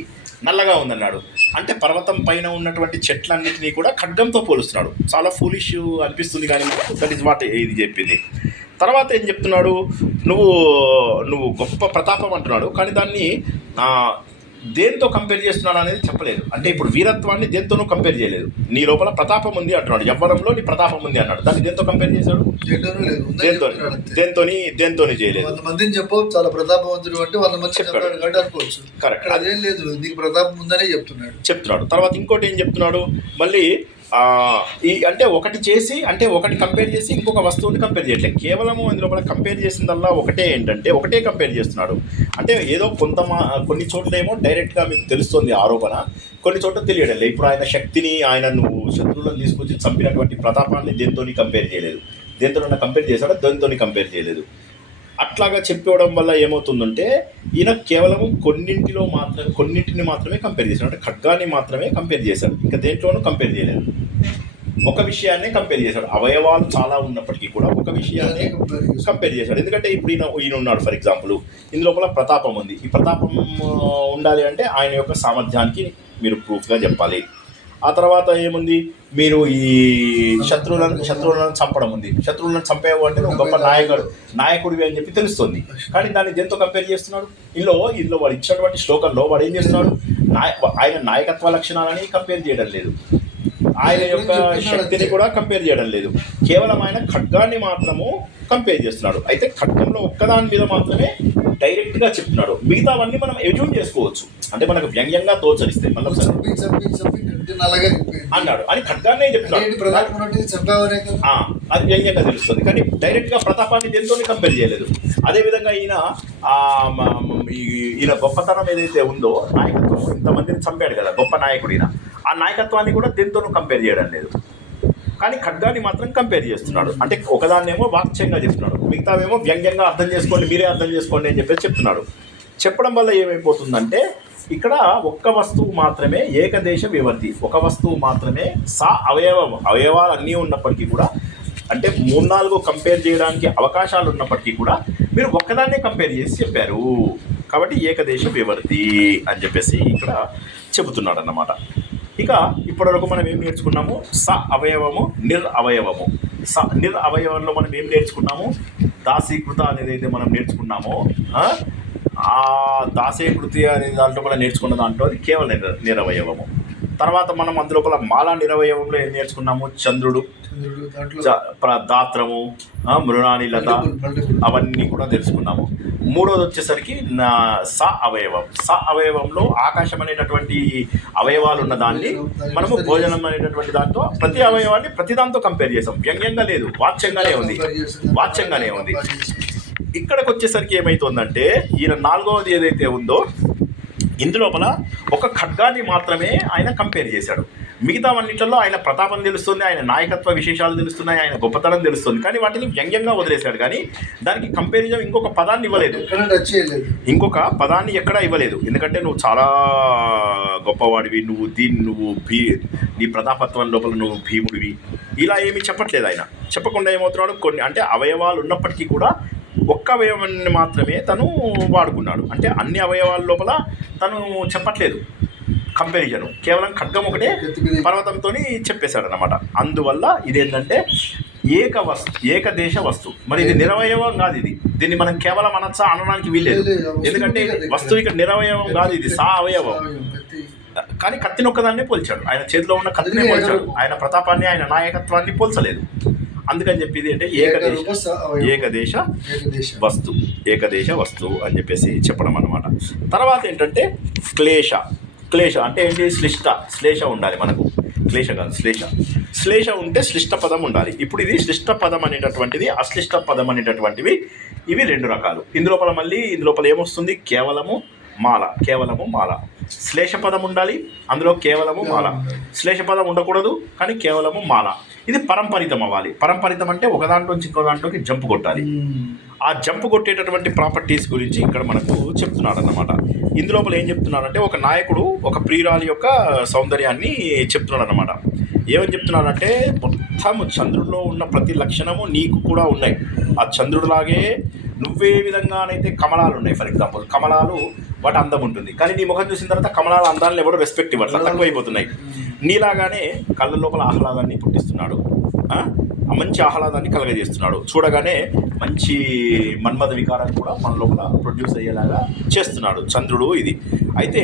నల్లగా ఉందన్నాడు అంటే పర్వతం పైన ఉన్నటువంటి చెట్లన్నింటినీ కూడా ఖడ్గంతో పోలుస్తున్నాడు. చాలా ఫూలిష్ అనిపిస్తుంది కానీ దట్ ఈజ్ వాట్ ఇది చెప్పింది. తర్వాత ఏం చెప్తున్నాడు, నువ్వు గొప్ప ప్రతాపం అంటున్నాడు కానీ దాన్ని దేంతో కంపేర్ చేస్తున్నాడు అనేది చెప్పలేదు. అంటే ఇప్పుడు వీరత్వాన్ని దేంతోనూ కంపేర్ చేయలేదు. నీ లోపల ప్రతాపం ఉంది అంటున్నాడు, యవ్వనంలో నీ ప్రతాపం ఉంది అన్నాడు. దాన్ని దేంతో కంపేర్ చేశాడు, దేంతోని చేయలేదు. చాలా ప్రతాపవంతుడు అంటే 100 మంది చెప్పాడు అనుకోవచ్చు. కరెక్ట్, అదేం లేదు, నీకు ప్రతాపం ఉందనే చెప్తున్నాడు. తర్వాత ఇంకోటి ఏం చెప్తున్నాడు మళ్ళీ, అంటే ఒకటి కంపేర్ చేసి ఇంకొక వస్తువుని కంపేర్ చేయట్లేదు. కేవలము ఇందులో కంపేర్ చేసిందల్లా ఒకటే కంపేర్ చేస్తున్నాడు. అంటే ఏదో కొన్ని చోట్ల ఏమో డైరెక్ట్గా మీకు తెలుస్తుంది ఆరోపణ, కొన్ని చోట్ల తెలియడం లేదు. ఇప్పుడు ఆయన శక్తిని, నువ్వు శత్రువులను తీసుకొచ్చి చంపినటువంటి ప్రతాపాన్ని దేంతోని కంపేర్ చేయలేదు. దేంతో కంపేర్ చేశాడో దేంతోని కంపేర్ చేయలేదు. అట్లాగా చెప్పడం వల్ల ఏమవుతుందంటే ఈయన కేవలము కొన్నింటిని మాత్రమే కంపేర్ చేశాడు. అంటే ఖడ్గాన్ని మాత్రమే కంపేర్ చేశాడు, ఇంకా దేంట్లోనూ కంపేర్ చేయలేదు. ఒక విషయాన్నే కంపేర్ చేశాడు. అవయవాలు చాలా ఉన్నప్పటికీ కూడా ఒక విషయాన్ని కంపేర్ చేశాడు. ఎందుకంటే ఇప్పుడు ఈయన ఉన్నాడు, ఫర్ ఎగ్జాంపుల్ ఇందులోపల ప్రతాపం ఉంది. ఈ ప్రతాపం ఉండాలి అంటే ఆయన యొక్క సామర్థ్యానికి మీరు ప్రూఫ్గా చెప్పాలి. ఆ తర్వాత ఏముంది, మీరు ఈ శత్రువులను చంపడం ఉంది. శత్రువులను చంపేవు అంటే నువ్వు గొప్ప నాయకుడివి అని చెప్పి తెలుస్తుంది. కానీ దాన్ని దేంతో కంపేర్ చేస్తున్నాడు, ఇందులో వాడు ఇచ్చినటువంటి శ్లోకంలో వాడు ఏం చేస్తున్నాడు, ఆయన నాయకత్వ లక్షణాలని కంపేర్ చేయడం లేదు, ఆయన యొక్క శక్తిని కూడా కంపేర్ చేయడం లేదు. కేవలం ఆయన ఖడ్గాన్ని మాత్రము కంపేర్ చేస్తున్నాడు. అయితే ఖడ్గంలో ఒక్కదాని మీద మాత్రమే డైరెక్ట్గా చెప్తున్నాడు, మిగతావన్నీ మనం ఎజ్యూమ్ చేసుకోవచ్చు. అంటే మనకు వ్యంగ్యంగా తోచరిస్తే అన్నాడు అని ఖడ్గాన్నే చెప్తున్నాడు, అది వ్యంగ్యంగా తెలుస్తుంది. కానీ డైరెక్ట్గా ప్రతాపాన్ని దేంతో కంపేర్ చేయలేదు. అదేవిధంగా ఈయన గొప్పతనం ఏదైతే ఉందో, నాయకత్వం, ఇంతమందిని చంపాడు కదా గొప్ప నాయకుడు ఈయన, ఆ నాయకత్వాన్ని కూడా దేంతోనూ కంపేర్ చేయడం లేదు. కానీ ఖడ్గాని మాత్రం కంపేర్ చేస్తున్నాడు. అంటే ఒకదాన్నేమో వాక్యంగా చెప్తున్నాడు, మిగతావేమో వ్యంగ్యంగా అర్థం చేసుకోండి, మీరే అర్థం చేసుకోండి అని చెప్పేసి చెప్తున్నాడు. చెప్పడం వల్ల ఏమైపోతుందంటే ఇక్కడ ఒక్క వస్తువు మాత్రమే ఏకదేశ వివర్తి, ఒక వస్తువు మాత్రమే అవయవాలు అన్నీ ఉన్నప్పటికీ కూడా, అంటే 3-4 కంపేర్ చేయడానికి అవకాశాలు ఉన్నప్పటికీ కూడా మీరు ఒక్కదాన్నే కంపేర్ చేసి చెప్పారు. కాబట్టి ఏకదేశ వివర్తి అని చెప్పేసి ఇక్కడ చెబుతున్నాడు అన్నమాట. ఇక ఇప్పటివరకు మనం ఏం నేర్చుకున్నాము? అవయవము, అవయవము. అవయవంలో మనం ఏం నేర్చుకున్నాము? దాసీకృత అనేది అయితే మనం నేర్చుకున్నామో, ఆ దాసీకృతి అనే దాంట్లో కూడా నేర్చుకున్న దాంట్లో అది కేవలం నిరవయవము. తర్వాత మనం అందులోపల మాలా నిరవయవంలో ఏం నేర్చుకున్నాము? చంద్రుడు, దాత్రము, మృణానిలత, అవన్నీ కూడా తెలుసుకున్నాము. మూడోది వచ్చేసరికి అవయవంలో ఆకాశం అనేటటువంటి అవయవాలు ఉన్న దాన్ని మనము భోజనం అనేటటువంటి దాంతో ప్రతి అవయవాన్ని ప్రతి దాంతో కంపేర్ చేసాం. వ్యంగ్యంగా లేదు, వాచ్యంగానే ఉంది. ఇక్కడికి వచ్చేసరికి ఏమవుతుందంటే ఈయన 4వది ఏదైతే ఉందో ఇందులోపల ఒక ఖడ్గాన్ని మాత్రమే ఆయన కంపేర్ చేశాడు. మిగతావన్నింటిలో ఆయన ప్రతాపం తెలుస్తుంది, ఆయన నాయకత్వ విశేషాలు తెలుస్తున్నాయి, ఆయన గొప్పతనం తెలుస్తుంది. కానీ వాటిని వ్యంగ్యంగా వదిలేశాడు. కానీ దానికి కంపారిజన్ ఇంకొక పదాన్ని ఇవ్వలేదు, ఎక్కడా ఇవ్వలేదు. ఎందుకంటే నువ్వు చాలా గొప్పవాడివి, నువ్వు నీ ప్రతాపత్వం లోపల నువ్వు భీముడివి, ఇలా ఏమీ చెప్పట్లేదు ఆయన. చెప్పకుండా ఏమవుతున్నాడు, కొన్ని అంటే అవయవాలు ఉన్నప్పటికీ కూడా ఒక్క అవయవాన్ని మాత్రమే తను వాడుకున్నాడు. అంటే అన్ని అవయవాల లోపల తను చెప్పట్లేదు కంపారిజను, కేవలం ఖడ్గం ఒకటే పర్వతంతో చెప్పేశాడు అన్నమాట. అందువల్ల ఇదేంటంటే ఏకదేశ వస్తువు. మరి ఇది నిరవయవం కాదు, దీన్ని మనం కేవలం అనడానికి వీల్లేదు. ఎందుకంటే వస్తువు ఇక్కడ నిరవయవం కాదు, ఇది అవయవం. కానీ కత్తిని ఒక్కదాన్నే పోల్చాడు, ఆయన చేతిలో ఉన్న కత్తినే పోల్చాడు, ఆయన ప్రతాపాన్ని, ఆయన నాయకత్వాన్ని పోల్చలేదు. అందుకని చెప్పేది అంటే ఏకదేశ వస్తువు అని చెప్పేసి చెప్పడం అన్నమాట. తర్వాత ఏంటంటే క్లేశ అంటే ఏంటి? శ్లేష ఉండాలి మనకు. క్లేశ కాదు, శ్లేష ఉంటే శ్లిష్ట పదం ఉండాలి. ఇప్పుడు ఇది శ్లిష్ట పదం అనేటటువంటిది, అశ్లిష్ట పదం అనేటటువంటివి, ఇవి 2 రకాలు. ఇందులోపల ఏమొస్తుంది? కేవలము మాల. శ్లేష పదం ఉండాలి, అందులో కేవలము మాల. శ్లేష పదం ఉండకూడదు, కానీ కేవలము మాల. ఇది పరంపరితం అవ్వాలి. పరంపరితం అంటే ఒక దాంట్లోంచి ఇంకో దాంట్లోకి జంప్ కొట్టాలి. ఆ జంప్ కొట్టేటటువంటి ప్రాపర్టీస్ గురించి ఇక్కడ మనకు చెప్తున్నాడు అన్నమాట. ఇందులోపల ఏం చెప్తున్నాడంటే ఒక నాయకుడు ఒక ప్రియురాలి యొక్క సౌందర్యాన్ని చెప్తున్నాడు అన్నమాట. ఏమని చెప్తున్నాడంటే మొత్తం చంద్రుడిలో ఉన్న ప్రతి లక్షణము నీకు కూడా ఉన్నాయి. ఆ చంద్రుడిలాగే నువ్వే విధంగానైతే కమలాలు ఉన్నాయి. ఫర్ ఎగ్జాంపుల్ కమలాలు వాటి అందం ఉంటుంది, కానీ నీ ముఖం చూసిన తర్వాత కమలాల అందాలను ఎవరు రెస్పెక్ట్ ఇవ్వట్లా, తక్కువైపోతున్నాయి. నీలాగానే కళ్ళ లోపల ఆహ్లాదాన్ని పుట్టిస్తున్నాడు, మంచి ఆహ్లాదాన్ని కలగజేస్తున్నాడు. చూడగానే మంచి మన్మథ వికారం కూడా మన లోపల ప్రొడ్యూస్ అయ్యేలాగా చేస్తున్నాడు చంద్రుడు. ఇది అయితే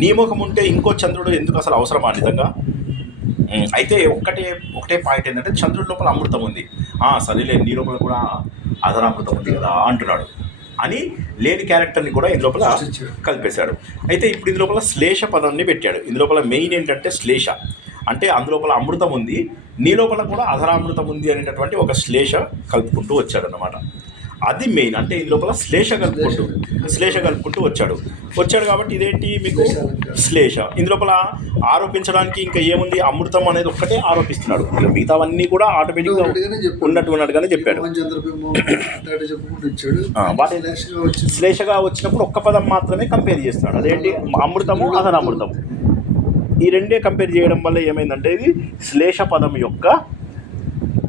నీ ముఖం ఉంటే ఇంకో చంద్రుడు ఎందుకు అసలు అవసరమా నిజంగా? అయితే ఒకటే పాయింట్ ఏంటంటే చంద్రుడి లోపల అమృతం ఉంది, సరేలే నీ లోపల కూడా అధరామృతం ఉంది కదా అంటున్నాడు అని లేని క్యారెక్టర్ని కూడా ఇందులోపల కలిపేశాడు. అయితే ఇప్పుడు ఇందులోపల శ్లేష పదాన్ని పెట్టాడు. ఇందులోపల మెయిన్ ఏంటంటే శ్లేష అంటే అందులోపల అమృతం ఉంది, నీ లోపల కూడా అధరామృతం ఉంది అనేటటువంటి ఒక శ్లేష కలుపుకుంటూ వచ్చాడు అన్నమాట. అది మెయిన్. అంటే ఇందులోపల శ్లేష కలుపుకుంటూ వచ్చాడు కాబట్టి ఇదేంటి మీకు శ్లేష. ఇందులోపల ఆరోపించడానికి ఇంకా ఏముంది? అమృతం అనేది ఒక్కటే ఆరోపిస్తున్నాడు, మిగతావన్నీ కూడా ఆటోమేటిక్గా ఉన్నట్టుగానే చెప్పాడు. వాటి శ్లేషగా వచ్చినప్పుడు ఒక్క పదం మాత్రమే కంపేర్ చేస్తున్నాడు, అదేంటి? అమృతము, అధరామృతము. ఈ రెండే కంపేర్ చేయడం వల్ల ఏమైందంటే ఇది శ్లేష పదం యొక్క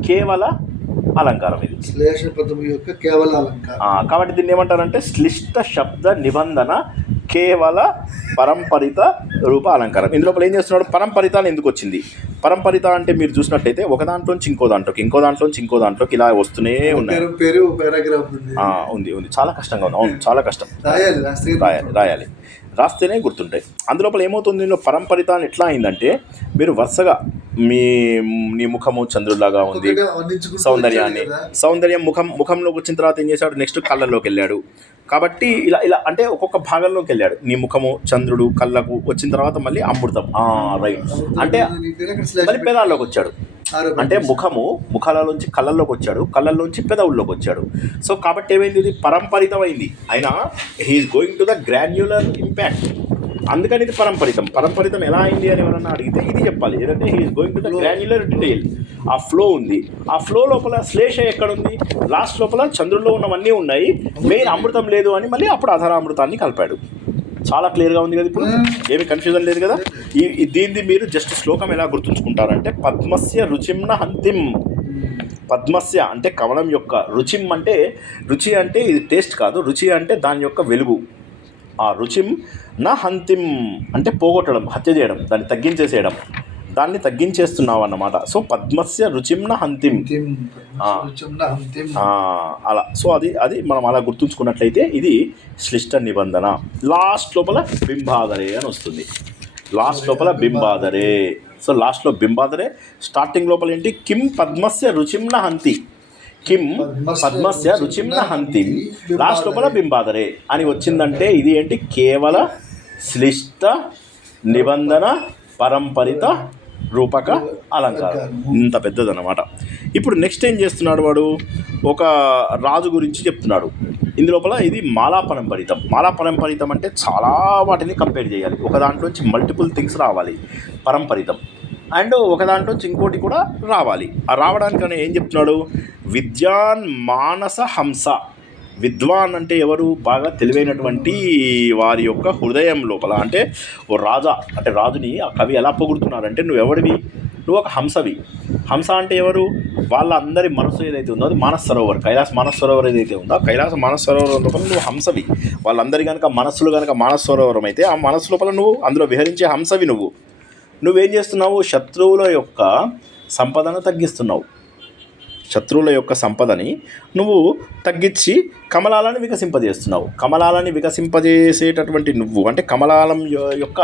కేవల అలంకారం. ఇది శ్లేష పదం యొక్క కేవల అలంకారం. కాబట్టి దీన్ని ఏమంటారంటే శ్లిష్ట శబ్ద నిబంధన కేవల పరంపరిత రూప అలంకారం. ఇందులోపల ఏం చేస్తున్నాడు? పరంపరిత ఎందుకు వచ్చింది? పరంపరిత అంటే మీరు చూసినట్టయితే ఒక దాంట్లోంచి ఇంకో దాంట్లోకి ఇలా వస్తూనే ఉన్నాయి. ఉంది చాలా కష్టంగా ఉంది. అవును, చాలా కష్టం. రాయాలి, రాస్తేనే గుర్తుంటాయి. అందులోపల ఏమవుతుంది? దీనిలో పరంపరిత అని ఎట్లా అయిందంటే మీరు వరుసగా నీ ముఖము చంద్రుడిలాగా ఉంది, సౌందర్యం ముఖంలోకి వచ్చిన తర్వాత ఏం చేశాడు? నెక్స్ట్ కళ్ళల్లోకి వెళ్ళాడు. కాబట్టి ఇలా అంటే ఒక్కొక్క భాగంలోకి వెళ్ళాడు. నీ ముఖము చంద్రుడు, కళ్ళకు వచ్చిన తర్వాత మళ్ళీ అమృతం, రైట్, అంటే మళ్ళీ పెదాల్లోకి వచ్చాడు. అంటే ముఖాలలోంచి కళ్ళల్లోకి వచ్చాడు, కళ్ళల్లోంచి పెదవుల్లోకి వచ్చాడు. సో కాబట్టి ఏమైంది? ఇది పరంపరితమైంది. అయినా he's going to the granular impact. అందుకని ఇది పరంపరితం. పరంపరితం ఎలా అయింది అని ఎవరన్నా అడిగితే ఇది చెప్పాలి. ఏదంటే he's going to the granular detail. ఆ ఫ్లో ఉంది. ఆ ఫ్లో లోపల శ్లేష ఎక్కడుంది? లాస్ట్ లోపల చంద్రుల్లో ఉన్నవన్నీ ఉన్నాయి, మెయిన్ అమృతం లేదు అని మళ్ళీ అప్పుడు అధరామృతాన్ని కలిపాడు. చాలా క్లియర్గా ఉంది కదా, ఇప్పుడు ఏమి కన్ఫ్యూజన్ లేదు కదా. దీన్ని మీరు జస్ట్ శ్లోకం ఎలా గుర్తుంచుకుంటారంటే పద్మస్య రుచిమ్న హంతిం. పద్మస్య అంటే కమలం యొక్క, రుచిం అంటే రుచి అంటే ఇది టేస్ట్ కాదు, రుచి అంటే దాని యొక్క వెలుగు. ఆ రుచిం నా హంతిం అంటే పోగొట్టడం, హత్య చేయడం, దాన్ని తగ్గించేసేయడం, దాన్ని తగ్గించేస్తున్నావు అన్నమాట. సో పద్మస్య రుచింన హంతిం అలా. సో అది మనం అలా గుర్తుంచుకున్నట్లయితే ఇది శ్లిష్ట నిబంధన. లాస్ట్ లోపల బింబాదరే అని వస్తుంది. లాస్ట్ లోపల బింబాదరే. సో లాస్ట్లో బింబాదరే, స్టార్టింగ్ లోపల ఏంటి? కిం పద్మస్య రుచింన హంతి, కిం పద్మస్య రుచింన హంతి, లాస్ట్ లోపల బింబాదరే అని వచ్చిందంటే ఇది ఏంటి? కేవల శ్లిష్ట నిబంధన పరంపరిత రూపక అలంకారం. ఇంత పెద్దదన్నమాట. ఇప్పుడు నెక్స్ట్ ఏం చేస్తున్నాడు వాడు? ఒక రాజు గురించి చెప్తున్నాడు. ఇందులోపల ఇది మాలా పరంపరితం. మాలా పరంపరితం అంటే చాలా వాటిని కంపేర్ చేయాలి. ఒక దాంట్లోంచి మల్టిపుల్ థింగ్స్ రావాలి పరంపరితం, అండ్ ఒక దాంట్లోంచి ఇంకోటి కూడా రావాలి. ఆ రావడానికనే ఏం చెప్తున్నాడు? విద్యాన్ మానస హంస. విద్వాన్ అంటే ఎవరు? బాగా తెలివైనటువంటి వారి యొక్క హృదయం లోపల. అంటే ఓ రాజా అంటే రాజుని ఆ కవి ఎలా పొగుడుతున్నారంటే, నువ్వెవడివి? నువ్వు ఒక హంసవి. హంస అంటే ఎవరు? వాళ్ళందరి మనసు ఏదైతే ఉందో అది మానస సరోవర్, కైలాస మానస సరోవర్ ఏదైతే ఉందో కైలాస మానస సరోవరం లోపల నువ్వు హంసవి. వాళ్ళందరి కనుక మనస్సులు కనుక మానస సరోవరం అయితే ఆ మనస్సు లోపల నువ్వు అందులో విహరించే హంసవి. నువ్వేం చేస్తున్నావు? శత్రువుల యొక్క సంపదను తగ్గిస్తున్నావు. శత్రువుల యొక్క సంపదని నువ్వు తగ్గించి కమలాలను వికసింపజేస్తున్నావు. కమలాలని వికసింపజేసేటటువంటి నువ్వు అంటే కమలాలం యొక్క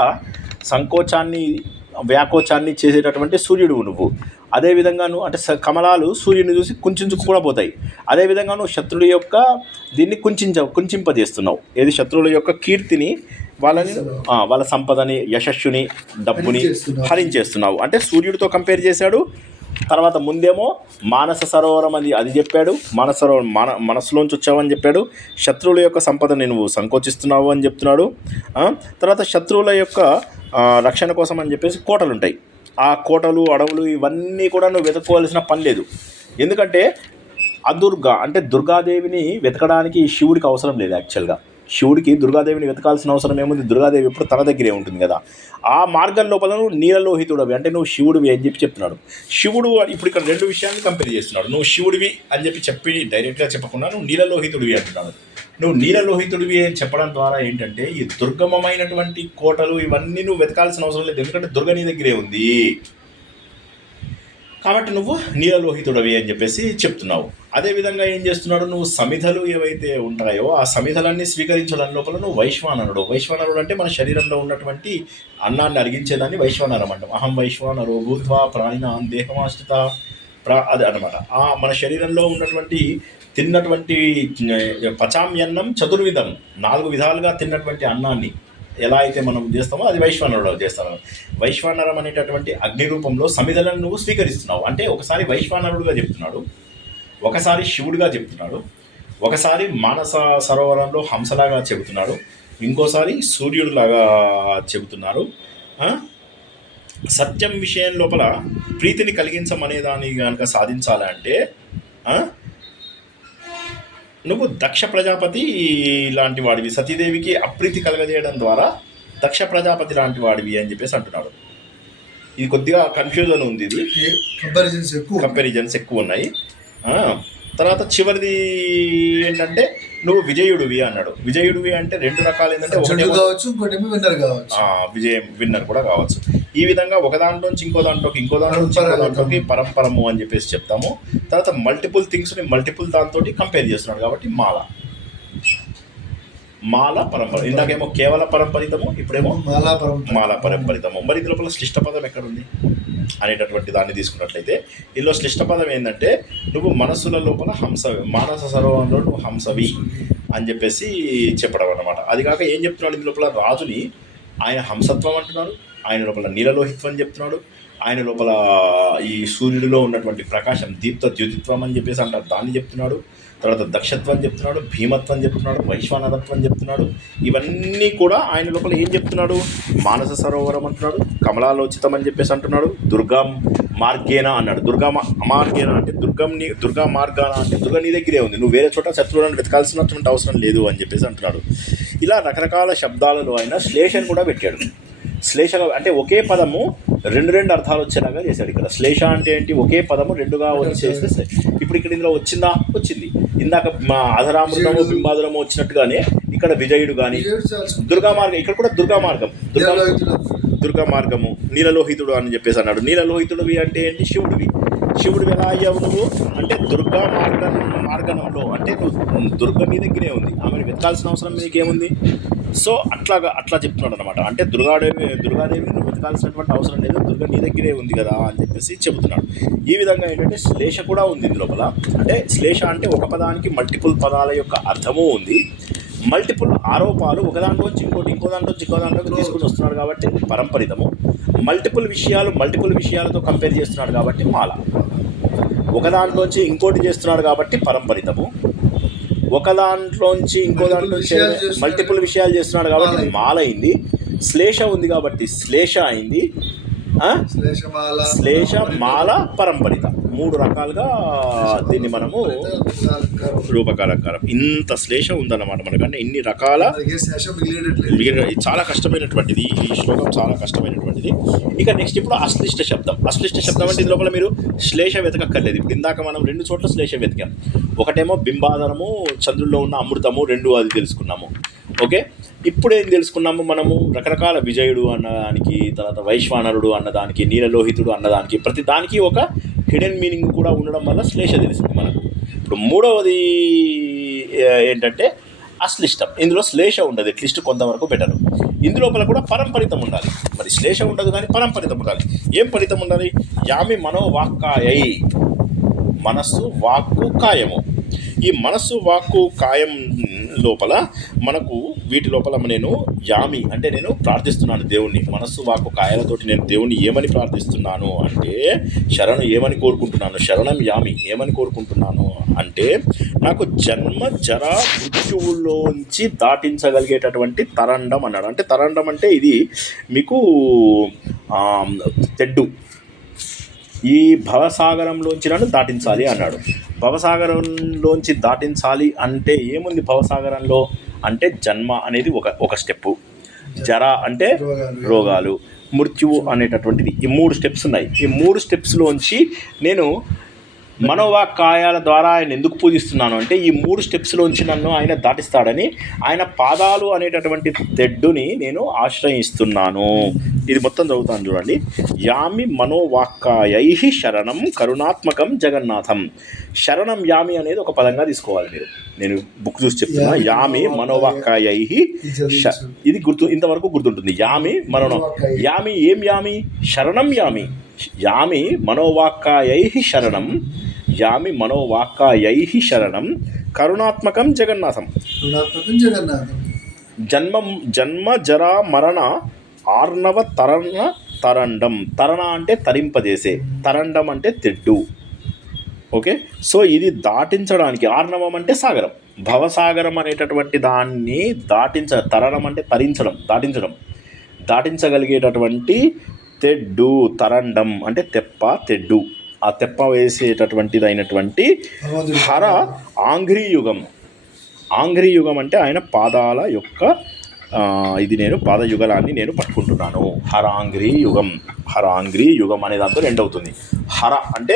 సంకోచాన్ని వ్యాకోచాన్ని చేసేటటువంటి సూర్యుడు నువ్వు. అదేవిధంగా నువ్వు అంటే కమలాలు సూర్యుని చూసి కుంచుకు కూడా పోతాయి. అదేవిధంగా నువ్వు శత్రువుల యొక్క దీన్ని కుంచింపజేస్తున్నావు. ఏది? శత్రువుల యొక్క కీర్తిని, వాళ్ళ సంపదని, యశస్సుని, డబ్బుని హరించేస్తున్నావు. అంటే సూర్యుడితో కంపేర్ చేశాడు. తర్వాత ముందేమో మానస సరోవరం అది చెప్పాడు. మానస సరోవరం మనసులోంచి వచ్చావని చెప్పాడు. శత్రువుల యొక్క సంపదని నువ్వు సంకోచిస్తున్నావు అని చెప్తున్నాడు. తర్వాత శత్రువుల యొక్క రక్షణ కోసం అని చెప్పేసి కోటలు ఉంటాయి. ఆ కోటలు, అడవులు ఇవన్నీ కూడా నువ్వు వెతుక్కోవాల్సిన పని లేదు. ఎందుకంటే అదుర్గా అంటే దుర్గాదేవిని వెతకడానికి శివుడికి అవసరం లేదు. యాక్చువల్గా శివుడికి దుర్గాదేవిని వెతకాల్సిన అవసరం ఏముంది? దుర్గాదేవి ఎప్పుడు తన దగ్గరే ఉంటుంది కదా. ఆ మార్గం లోపల నువ్వు నీలలోహితుడవి అంటే నువ్వు శివుడివి అని చెప్తున్నాడు. శివుడు ఇప్పుడు ఇక్కడ రెండు విషయాన్ని కంపేర్ చేస్తున్నాడు. నువ్వు శివుడివి అని చెప్పి డైరెక్ట్గా చెప్పకుండా నువ్వు నీలలోహితుడివి అంటున్నాడు. నువ్వు నీలలోహితుడివి అని చెప్పడం ద్వారా ఏంటంటే ఈ దుర్గమమైనటువంటి కోటలు ఇవన్నీ నువ్వు వెతకాల్సిన అవసరం లేదు. ఎందుకంటే దుర్గ నీ దగ్గరే ఉంది కాబట్టి నువ్వు నీలలోహితుడవి అని చెప్పేసి చెప్తున్నావు. అదేవిధంగా ఏం చేస్తున్నాడు? నువ్వు సమిధలు ఏవైతే ఉంటాయో ఆ సమిధలన్నీ స్వీకరించడం లోపల నువ్వు వైశ్వానరుడు. వైశ్వానరుడు అంటే మన శరీరంలో ఉన్నటువంటి అన్నాన్ని అరిగించేదాన్ని వైశ్వానరం అంటాం. అహం వైశ్వానరో భూత్వా ప్రాణినాం దేహమాశ్రిత అది అనమాట. మన శరీరంలో ఉన్నటువంటి తిన్నటువంటి పచామ్యన్నం చతుర్విధం, 4 విధాలుగా తిన్నటువంటి అన్నాన్ని ఎలా అయితే మనం చేస్తామో అది వైశ్వానరుడు చేస్తాను. వైశ్వానరం అనేటటువంటి అగ్ని రూపంలో సమిధలను నువ్వు స్వీకరిస్తున్నావు. అంటే ఒకసారి వైశ్వానరుడుగా చెప్తున్నాడు, ఒకసారి శివుడిగా చెప్తున్నాడు, ఒకసారి మానస సరోవరంలో హంసలాగా చెబుతున్నాడు, ఇంకోసారి సూర్యుడిలాగా చెబుతున్నారు. సత్యం విషయం లోపల ప్రీతిని కలిగించమనే దాన్ని కనుక సాధించాలంటే నువ్వు దక్ష ప్రజాపతి లాంటి వాడివి. సతీదేవికి అప్రీతి కలగజేయడం ద్వారా దక్ష ప్రజాపతి లాంటి వాడివి అని చెప్పేసి అంటున్నాడు. ఇది కొద్దిగా కన్ఫ్యూజన్ ఉంది. ఇది కంపారిజన్స్ ఎక్కువ ఉన్నాయి. తర్వాత చివరిది ఏంటంటే నువ్వు విజయుడివి అన్నాడు. విజయుడివి అంటే 2 రకాలు ఏంటంటే విన్నర్ కూడా కావచ్చు. ఈ విధంగా ఒక దాంట్లోంచి ఇంకో దాంట్లోకి పరంపరము అని చెప్పేసి చెప్తాము. తర్వాత మల్టిపుల్ థింగ్స్ని మల్టిపుల్ దాంతో కంపేర్ చేస్తున్నాడు కాబట్టి మాల పరంపర. ఇందాకేమో కేవల పరంపరితము, ఇప్పుడేమో మాల పరంపరితము. మరి ఇది లోపల శ్లిష్ట పదం ఎక్కడుంది అనేటటువంటి దాన్ని తీసుకున్నట్లయితే ఇందులో శ్లిష్ట పదం ఏంటంటే నువ్వు మనస్సుల లోపల హంసవి, మానస సరోవరంలో నువ్వు హంసవి అని చెప్పేసి చెప్పడం అన్నమాట. అది కాక ఏం చెప్తున్నాడు? ఇందు లోపల రాజుని ఆయన హంసత్వం అంటున్నాడు, ఆయన లోపల నీలలోహిత్వం చెప్తున్నాడు, ఆయన లోపల ఈ సూర్యుడిలో ఉన్నటువంటి ప్రకాశం దీప్త ద్యోతిత్వం అని చెప్పేసి అంటారు, దాన్ని చెప్తున్నాడు. తర్వాత దక్షత్వం చెప్తున్నాడు, భీమత్వం చెప్తున్నాడు, వైశ్వానరత్వం చెప్తున్నాడు. ఇవన్నీ కూడా ఆయన లోపల ఏం చెప్తున్నాడు? మానస సరోవరం అంటున్నాడు, కమలాలోచితం అని చెప్పేసి అంటున్నాడు, దుర్గా మార్గేన అన్నాడు. మార్గేన అంటే దుర్గా మార్గాన అంటే దుర్గ నీ దగ్గరే ఉంది, నువ్వు వేరే చోట శత్రువులను వెతకాల్సినటువంటి అవసరం లేదు అని చెప్పేసి అంటున్నాడు. ఇలా రకరకాల శబ్దాలలో ఆయన శ్లేషను కూడా పెట్టాడు. శ్లేష అంటే ఒకే పదము రెండు అర్థాలు వచ్చేలాగా చేశాడు. ఇక్కడ శ్లేష అంటే ఏంటి? ఒకే పదము రెండుగా వచ్చేస్తే ఇప్పుడు ఇక్కడ ఇందులో వచ్చింది. ఇందాక మా అధరామృతము బింబాధురము వచ్చినట్టుగానే ఇక్కడ విజయుడు కానీ దుర్గా మార్గం, ఇక్కడ కూడా దుర్గా మార్గము, నీలలోహితుడు అని చెప్పేసి అన్నాడు. నీలలోహితుడివి అంటే ఏంటి? శివుడివి ఎలా అయ్యావు నువ్వు అంటే దుర్గా మార్గంలో అంటే నువ్వు దుర్గ నీ దగ్గరే ఉంది, ఆమెను వెతకాల్సిన అవసరం నీకేముంది? సో అట్లా చెప్తున్నాడు అనమాట. అంటే దుర్గాదేవిని నువ్వు వెతకాల్సినటువంటి అవసరం లేదు, దుర్గ నీ దగ్గరే ఉంది కదా అని చెప్పేసి చెబుతున్నాడు. ఈ విధంగా ఏంటంటే శ్లేష కూడా ఉంది ఇందు లోపల. అంటే శ్లేష అంటే ఒక పదానికి మల్టిపుల్ పదాల యొక్క అర్థము ఉంది, మల్టిపుల్ ఆరోపాలు ఒక దాంట్లోంచి ఇంకో దాంట్లోకి తీసుకుని వస్తున్నాడు కాబట్టి పరంపరితము, మల్టిపుల్ విషయాలతో కంపేర్ చేస్తున్నాడు కాబట్టి మాల, ఒక దాంట్లోంచి ఇంకోటి చేస్తున్నాడు కాబట్టి పరంపరితము, ఒక దాంట్లోంచి ఇంకో దాంట్లోంచి మల్టిపుల్ విషయాలు చేస్తున్నాడు కాబట్టి మాల అయింది, శ్లేష ఉంది కాబట్టి శ్లేష అయింది, శ్లేష మాల పరంపరిత, మూడు రకాలుగా దీన్ని మనము రూపకాలంకారం. ఇంత శ్లేష ఉందన్నమాట మనకంటే ఇన్ని రకాల చాలా కష్టమైనటువంటిది ఈ శ్లోకం, చాలా కష్టమైనటువంటిది. ఇక నెక్స్ట్ ఇప్పుడు అశ్లిష్ట శబ్దం అంటే ఇది లోపల మీరు శ్లేష వెతకక్కర్లేదు. ఇప్పుడు ఇందాక మనం 2 చోట్ల శ్లేష వెతికాం. ఒకటేమో బింబాధరము, చంద్రుల్లో ఉన్న అమృతము, 2 అది తెలుసుకున్నాము. ఓకే, ఇప్పుడు ఏం తెలుసుకున్నాము మనము? రకరకాల విజయుడు అన్నదానికి, తర్వాత వైశ్వానరుడు అన్నదానికి, నీలలోహితుడు అన్నదానికి, ప్రతి దానికి ఒక హిడెన్ మీనింగ్ కూడా ఉండడం వల్ల శ్లేష తెలిసింది మనకు. ఇప్పుడు మూడవది ఏంటంటే అశ్లిష్టం. ఇందులో శ్లేష ఉండదు, అట్లీస్ట్ కొంతవరకు బెటర్. ఇందులోపల కూడా పరంపరితం ఉండాలి. మరి శ్లేష ఉండదు కానీ పరంపరితం ఉండాలి. ఏం ఫలితం ఉండాలి? యామి మనోవాక్కాయై, మనస్సు వాక్కు కాయము. ఈ మనస్సు వాక్కు కాయం లోపల మనకు వీటి లోపల నేను యామి అంటే నేను ప్రార్థిస్తున్నాను దేవుణ్ణి, మనస్సు వాక్కు కాయాలతోటి నేను దేవుణ్ణి ఏమని ప్రార్థిస్తున్నాను అంటే శరణు ఏమని కోరుకుంటున్నాను, శరణం యామి ఏమని కోరుకుంటున్నాను అంటే నాకు జన్మ జర మృత్యువుల్లోంచి దాటించగలిగేటటువంటి తరండం అన్నాడు. అంటే తరండం అంటే ఇది మీకు తెడ్డు, ఈ భవసాగరంలోంచి నన్ను దాటించాలి అన్నాడు. భవసాగరంలోంచి దాటించాలి అంటే ఏముంది భవసాగరంలో అంటే జన్మ అనేది ఒక స్టెప్పు, జర అంటే రోగాలు, మృత్యువు అనేటటువంటిది, ఈ 3 స్టెప్స్ ఉన్నాయి. ఈ 3 స్టెప్స్లోంచి నేను మనోవాక్కాయాల ద్వారా ఆయన ఎందుకు పూజిస్తున్నాను అంటే ఈ 3 స్టెప్స్లోంచి నన్ను ఆయన దాటిస్తాడని, ఆయన పాదాలు అనేటటువంటి తెడ్డుని నేను ఆశ్రయిస్తున్నాను. ఇది మొత్తం చదువుతాను చూడండి. యామి మనోవాక్కాయై శరణం కరుణాత్మకం జగన్నాథం. శరణం యామి అనేది ఒక పదంగా తీసుకోవాలి మీరు. నేను బుక్ చూసి చెప్తున్నా. యామి మనోవాక్కాయై, ఇది ఇంతవరకు గుర్తుంటుంది. యామి యామి ఏం యామి? శరణం యామి. యామి మనోవాక్కాయై శరణం, యామి మనోవాక్కాయై శరణం కరుణాత్మకం జగన్నాథం. జన్మ జరా మరణ ఆర్ణవ తరండం. తరణ అంటే తరింపజేసే, తరండం అంటే తెడ్డు. ఓకే, సో ఇది దాటించడానికి, ఆర్ణవం అంటే సాగరం, భవసాగరం అనేటటువంటి దాన్ని తరణం అంటే దాటించగలిగేటటువంటి తెడ్డు, తరండం అంటే తెప్ప, తెడ్డు, ఆ తెప్ప వేసేటటువంటిది అయినటువంటి హర ఆంఘ్రీయుగం అంటే ఆయన పాదాల యొక్క ఇది నేను పాదయుగలాన్ని నేను పట్టుకుంటున్నాను. హరాంఘ్రీయుగం అనే దాంతో ఎండ్ అవుతుంది. హర అంటే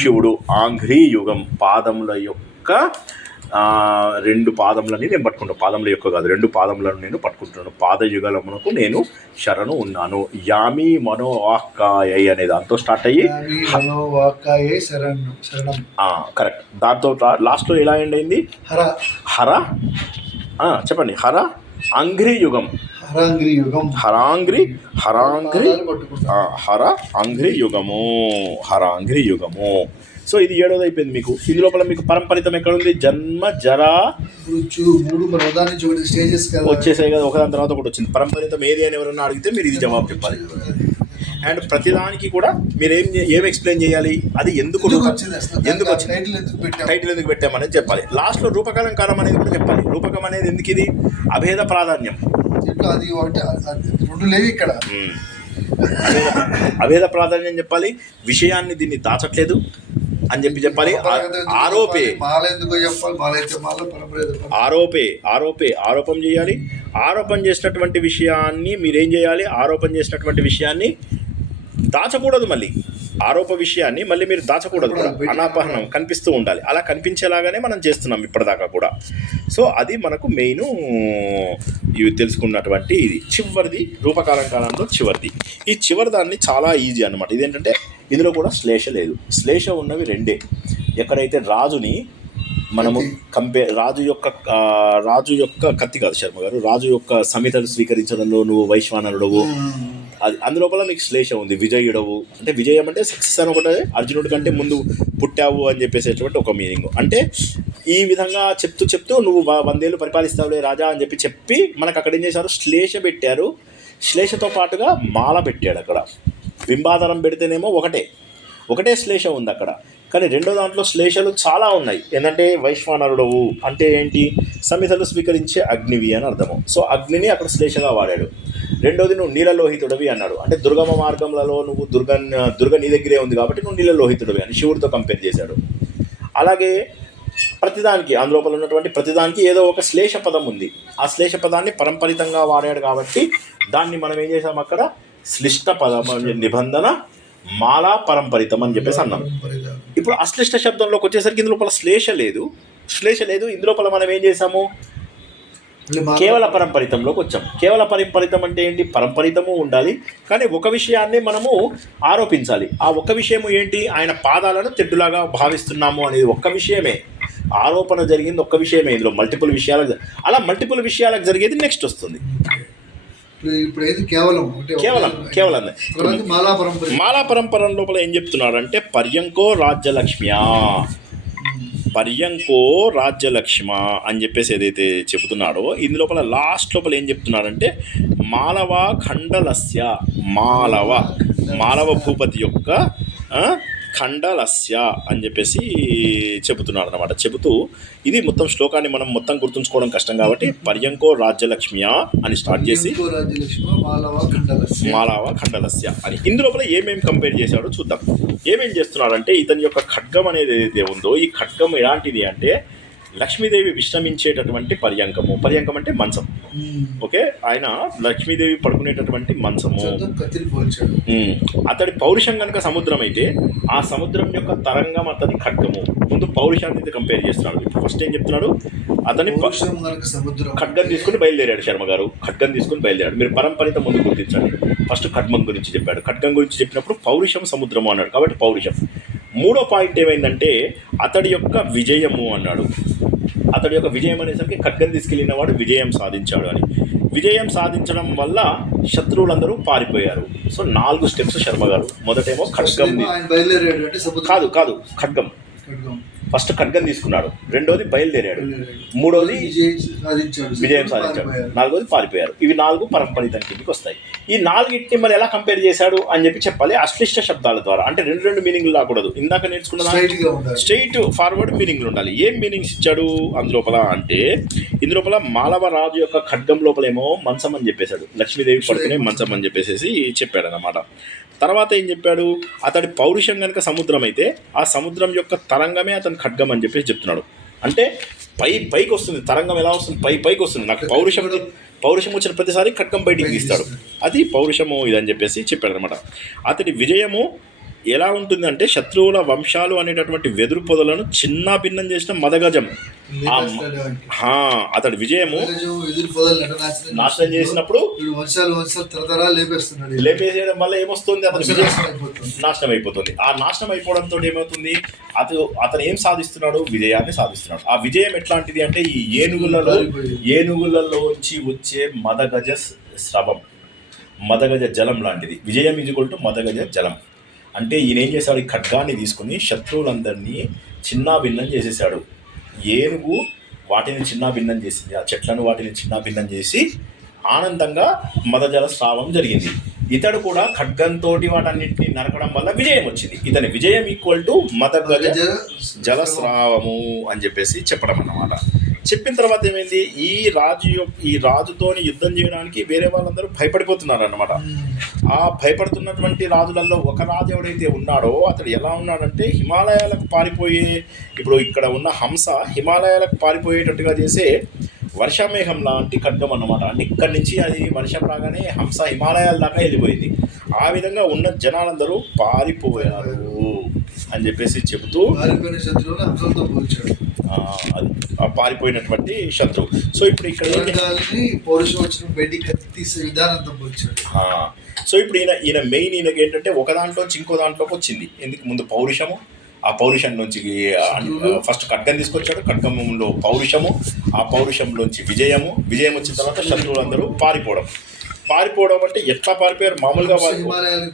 శివుడు, ఆంఘ్రీయుగం పాదముల యొక్క 2 పాదములని నేను పట్టుకుంటాను. పాదముల యొక్క కాదు, 2 పాదములను నేను పట్టుకుంటున్నాను. పాదయుగలమునకు నేను శరణు ఉన్నాను. యామి మనోవాక్కాయై అనే దాంతో స్టార్ట్ అయ్యి కరెక్ట్, దాంతో లాస్ట్లో ఎలా ఎండ్ అయింది? హర చెప్పండి. అంఘ్రీయుగం, హరాంఘ్రీయుగము. సో ఇది 7వది అయిపోయింది మీకు. ఇందు లోపల మీకు పరంపరితం ఎక్కడ ఉంది? జన్మ జరా వచ్చేసాయి కదా, ఒకదాని తర్వాత ఒకటి వచ్చింది. పరంపరితం ఏది అని ఎవరన్నా అడిగితే మీరు ఇది జవాబు చెప్పాలి. అండ్ ప్రతిదానికి కూడా మీరు ఏం ఎక్స్ప్లెయిన్ చేయాలి, అది ఎందుకు వచ్చింది అసలు, ఎందుకు వచ్చింది, టైటిల్ ఎందుకు పెట్టాం, టైటిల్ ఎందుకు పెట్టామనేది చెప్పాలి. లాస్ట్లో రూపకాలంకారం అనేది కూడా చెప్పాలి. రూపకం అనేది ఎందుకు, ఇది అభేద ప్రాధాన్యం. దీంట్లో అది ఒకటి, అది రెండు లేవు ఇక్కడ. అభేద ప్రాధాన్యం చెప్పాలి, విషయాన్ని దీన్ని దాచట్లేదు అని చెప్పాలి. ఆరోపే మాల ఎందుకో చెప్పాలి, మాల అయితే మాల, పరంపర ఆరోపం చేయాలి. ఆరోపణ చేసినటువంటి విషయాన్ని మీరేం చేయాలి, ఆరోపణ చేసినటువంటి విషయాన్ని దాచకూడదు. మళ్ళీ ఆరోప విషయాన్ని మళ్ళీ మీరు దాచకూడదు కూడా, అనాపహనం కనిపిస్తూ ఉండాలి. అలా కనిపించేలాగానే మనం చేస్తున్నాం ఇప్పటిదాకా కూడా. సో అది మనకు మెయిన్ ఇవి తెలుసుకున్నటువంటి ఇది చివరిది, రూపకాలంకారంలో చివరిది. ఈ చివరి దాన్ని చాలా ఈజీ అన్నమాట. ఇదేంటంటే ఇందులో కూడా శ్లేష లేదు. శ్లేష ఉన్నవి రెండే. ఎక్కడైతే రాజుని మనము రాజు యొక్క కత్తి కాదు శర్మ గారు, రాజు యొక్క సమితలు స్వీకరించడంలో నువ్వు వైశ్వానరుడవు, అది అందులోపల నీకు శ్లేష ఉంది. విజయుడవు అంటే విజయం అంటే సక్సెస్ అని ఒకటే, అర్జునుడి కంటే ముందు పుట్టావు అని చెప్పేసేటువంటి ఒక మీనింగ్. అంటే ఈ విధంగా చెప్తూ నువ్వు 100 ఏళ్ళు పరిపాలిస్తావులే రాజా అని చెప్పి మనకు అక్కడ ఏం చేశారు, శ్లేష పెట్టారు. శ్లేషతో పాటుగా మాల పెట్టాడు. అక్కడ బింబాధరం పెడితేనేమో ఒకటే శ్లేష ఉంది అక్కడ. కానీ రెండో దాంట్లో శ్లేషలు చాలా ఉన్నాయి. ఏంటంటే వైశ్వానరుడవు అంటే ఏంటి, సమితలు స్వీకరించే అగ్నివి అని అర్థము. సో అగ్నిని అక్కడ శ్లేషగా వాడాడు. రెండోది నువ్వు నీలలోహితుడివి అన్నాడు. అంటే దుర్గమ మార్గంలో నువ్వు దుర్గ నీ దగ్గరే ఉంది కాబట్టి నువ్వు నీలలోహితుడివి అని శివుడితో కంపేర్ చేశాడు. అలాగే ప్రతిదానికి అందులోపల ఉన్నటువంటి ప్రతిదానికి ఏదో ఒక శ్లేష పదం ఉంది. ఆ శ్లేష పదాన్ని పరంపరితంగా వాడాడు కాబట్టి దాన్ని మనం ఏం చేసాం, అక్కడ శ్లిష్ట పదం నిబంధన మాలా పరంపరితం అని చెప్పేసి అన్నాం. ఇప్పుడు అశ్లిష్ట శబ్దంలోకి వచ్చేసరికి ఇందులోపల శ్లేష లేదు. ఇందులోపల మనం ఏం చేసాము, కేవల పరంపరితంలోకి వచ్చాం. కేవల పరంపరితం అంటే ఏంటి, పరంపరితము ఉండాలి కానీ ఒక విషయాన్ని మనము ఆరోపించాలి. ఆ ఒక్క విషయము ఏంటి, ఆయన పాదాలను తెడ్డులాగా భావిస్తున్నాము అనేది ఒక్క విషయమే. ఆరోపణ జరిగింది ఒక్క విషయమే. ఇందులో మల్టిపుల్ విషయాలకు జరిగేది నెక్స్ట్ వస్తుంది. ఇప్పుడు ఏది కేవలం మాలా పరంపర లోపల ఏం చెప్తున్నాడంటే పర్యంకో రాజ్యలక్ష్మ అని చెప్పేసి ఏదైతే చెబుతున్నాడో ఇందులోపల లాస్ట్ లోపల ఏం చెప్తున్నాడంటే మాలవ భూపతి యొక్క ఖండలస్య అని చెప్పేసి చెబుతున్నాడు అనమాట. చెబుతూ ఇది మొత్తం శ్లోకాన్ని మనం మొత్తం గుర్తుంచుకోవడం కష్టం కాబట్టి పర్యంకో రాజ్యలక్ష్మ్యా అని స్టార్ట్ చేసి మాలవ ఖండలస్య అని ఇందులోపల ఏమేమి కంపేర్ చేశాడో చూద్దాం. ఏమేం చేస్తున్నాడంటే ఇతని యొక్క ఖడ్గం అనేది ఏదైతే ఉందో ఈ ఖడ్గం ఎలాంటిది అంటే లక్ష్మీదేవి విశ్రమించేటటువంటి పర్యంకం అంటే మంచం. ఓకే, ఆయన లక్ష్మీదేవి పడుకునేటటువంటి మంచము. అతడి పౌరుషం కనుక సముద్రం అయితే ఆ సముద్రం యొక్క తరంగం అతని ఖడ్గము. ముందు పౌరుషాన్ని కంపేర్ చేస్తున్నాడు. ఫస్ట్ ఏం చెప్తున్నాడు, అతని ఖడ్గం తీసుకుని బయలుదేరాడు. శర్మ గారు ఖడ్గం తీసుకుని బయలుదేరాడు. మీరు పరంపరిత ముందు గుర్తించండి. ఫస్ట్ ఖడ్గం గురించి చెప్పాడు. ఖడ్గం గురించి చెప్పినప్పుడు పౌరుషం సముద్రము అన్నాడు కాబట్టి పౌరుషం. మూడో పాయింట్ ఏమైందంటే అతడి యొక్క విజయము అన్నాడు. అతడి యొక్క విజయం అనేసరికి ఖడ్గం తీసుకెళ్ళిన వాడు విజయం సాధించాడు అని. విజయం సాధించడం వల్ల శత్రువులందరూ పారిపోయారు. సో 4 స్టెప్స్ శర్మ గారు. మొదటేమో ఖడ్గం కాదు ఖడ్గం. ఫస్ట్ ఖడ్గం తీసుకున్నాడు, రెండోది బయలుదేరాడు, మూడోది విజయం సాధించాడు, నాలుగోది పారిపోయారు. ఇవి 4 పరంపరితం కిందకి వస్తాయి. ఈ 4ని మరి ఎలా కంపేర్ చేశాడు అని చెప్పాలి అశ్లిష్ట శబ్దాల ద్వారా. అంటే రెండు మీనింగ్లు రాకూడదు. ఇందాక నేర్చుకున్న స్ట్రైట్ ఫార్వర్డ్ మీనింగ్లు ఉండాలి. ఏం మీనింగ్స్ ఇచ్చాడు అందులోపల అంటే ఇందులోపల మాలవ రాజు యొక్క ఖడ్గం లోపలేమో మంచం అని చెప్పేశాడు, లక్ష్మీదేవి పడుకునే మంచం అని చెప్పేసి చెప్పాడు అన్నమాట. తర్వాత ఏం చెప్పాడు, అతడి పౌరుషం కనుక సముద్రం అయితే ఆ సముద్రం యొక్క తరంగమే అతని ఖడ్గం అని చెప్పేసి చెప్తున్నాడు. అంటే పైకి వస్తుంది తరంగం. ఎలా వస్తుంది, పైకి వస్తుంది. నాకు పౌరుషం వచ్చిన ప్రతిసారి ఖడ్గం బయటికి తీస్తాడు. అది పౌరుషము ఇదని చెప్పేసి చెప్పాడు అనమాట. అతడి విజయము ఎలా ఉంటుందంటే శత్రువుల వంశాలు అనేటటువంటి వెదురు పొదలను చిన్న భిన్నం చేసిన మదగజం. అతడి విజయము నాశనం చేసినప్పుడు లేపేసేయడం వల్ల ఏమొస్తుంది, అతని విజయం నాశనం అయిపోతుంది. ఆ నాశనం అయిపోవడంతో ఏమవుతుంది, అతను ఏం సాధిస్తున్నాడు, విజయాన్ని సాధిస్తున్నాడు. ఆ విజయం ఎట్లాంటిది అంటే ఈ ఏనుగులలోంచి వచ్చే మదగజ స్రవం, మదగజ జలం లాంటిది. విజయం ఈజ్వల్ టు మదగజ జలం. అంటే ఈయన ఏం చేశాడు, ఈ ఖడ్గాన్ని తీసుకుని శత్రువులందరినీ చిన్నాభిన్నం చేసేసాడు. ఏనుగు వాటిని చిన్నాభిన్నం చేసింది, ఆ చెట్లను వాటిని చిన్నాభిన్నం చేసి ఆనందంగా మదజల స్రావం జరిగింది. ఇతడు కూడా ఖడ్గంతో వాటన్నింటినీ నరకడం వల్ల విజయం వచ్చింది. ఇతని విజయం ఈక్వల్ టు మదగజ జలస్రావము అని చెప్పేసి చెప్పడం అన్నమాట. చెప్పిన తర్వాత ఏమైంది, ఈ రాజుతోని యుద్ధం చేయడానికి వేరే వాళ్ళందరూ భయపడిపోతున్నారు అన్నమాట. ఆ భయపడుతున్నటువంటి రాజులలో ఒక రాజు ఎవడైతే ఉన్నాడో అతడు ఎలా ఉన్నాడంటే హిమాలయాలకు పారిపోయే, ఇప్పుడు ఇక్కడ ఉన్న హంస హిమాలయాలకు పారిపోయేటట్టుగా చేసే వర్షమేఘం లాంటి ఖడ్గం అన్నమాట. అంటే ఇక్కడి నుంచి అది వర్షం రాగానే హంస హిమాలయాల దాకా వెళ్ళిపోయింది. ఆ విధంగా ఉన్న జనాలందరూ పారిపోయారు అని చెప్పేసి చెబుతూ పారిపోయిన శత్రువుని హంసలతో పోల్చాడు. అది ఆ పారిపోయినటువంటి శత్రువు. సో ఇప్పుడు ఇక్కడ పౌరుషం వచ్చిన బయటికి కత్తి తీసే విధానంతో పోల్చాడు. సో ఇప్పుడు ఈయన మెయిన్ ఈయనకి ఏంటంటే ఒక దాంట్లోంచి ఇంకో దాంట్లోకి వచ్చింది. ఎందుకు ముందు పౌరుషము, ఆ పౌరుషంలోంచి ఫస్ట్ ఖడ్గం తీసుకొచ్చాడు, ఖడ్గంలో పౌరుషము, ఆ పౌరుషంలోంచి విజయం వచ్చిన తర్వాత శత్రువులందరూ పారిపోవడం అంటే ఎట్లా పారిపోయారు, మామూలుగా హిమాలయాలకు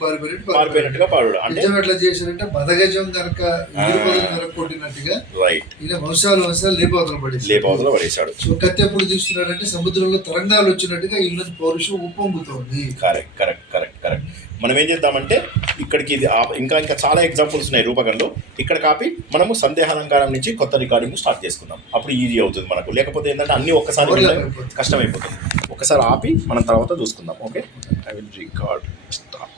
పారిపోయినట్టుగా పాడు అంటే ఎట్లా చేశారంటే మదగజం కనుక కొట్టినట్టుగా రైట్ ఇలా వంశాలు లేపవతల పడేశాడు. సో కత్తి ఎప్పుడు చూస్తున్నాడంటే సముద్రంలో తరంగాలు వచ్చినట్టుగా ఇళ్ళని పౌరుషం ఉప్పొంగుతోంది. కరెక్ట్. మనం ఏం చేద్దామంటే ఇక్కడికి ఇంకా చాలా ఎగ్జాంపుల్స్ ఉన్నాయి రూపకంలో. ఇక్కడ కాపి మనము సందేహాలంకారం నుంచి కొత్త రికార్డింగ్ స్టార్ట్ చేసుకుందాం. అప్పుడు ఈజీ అవుతుంది మనకు. లేకపోతే ఏంటంటే అన్నీ ఒక్కసారి కష్టమైపోతుంది. ఒకసారి ఆపి మనం తర్వాత చూసుకుందాం. Okay, I will record stop.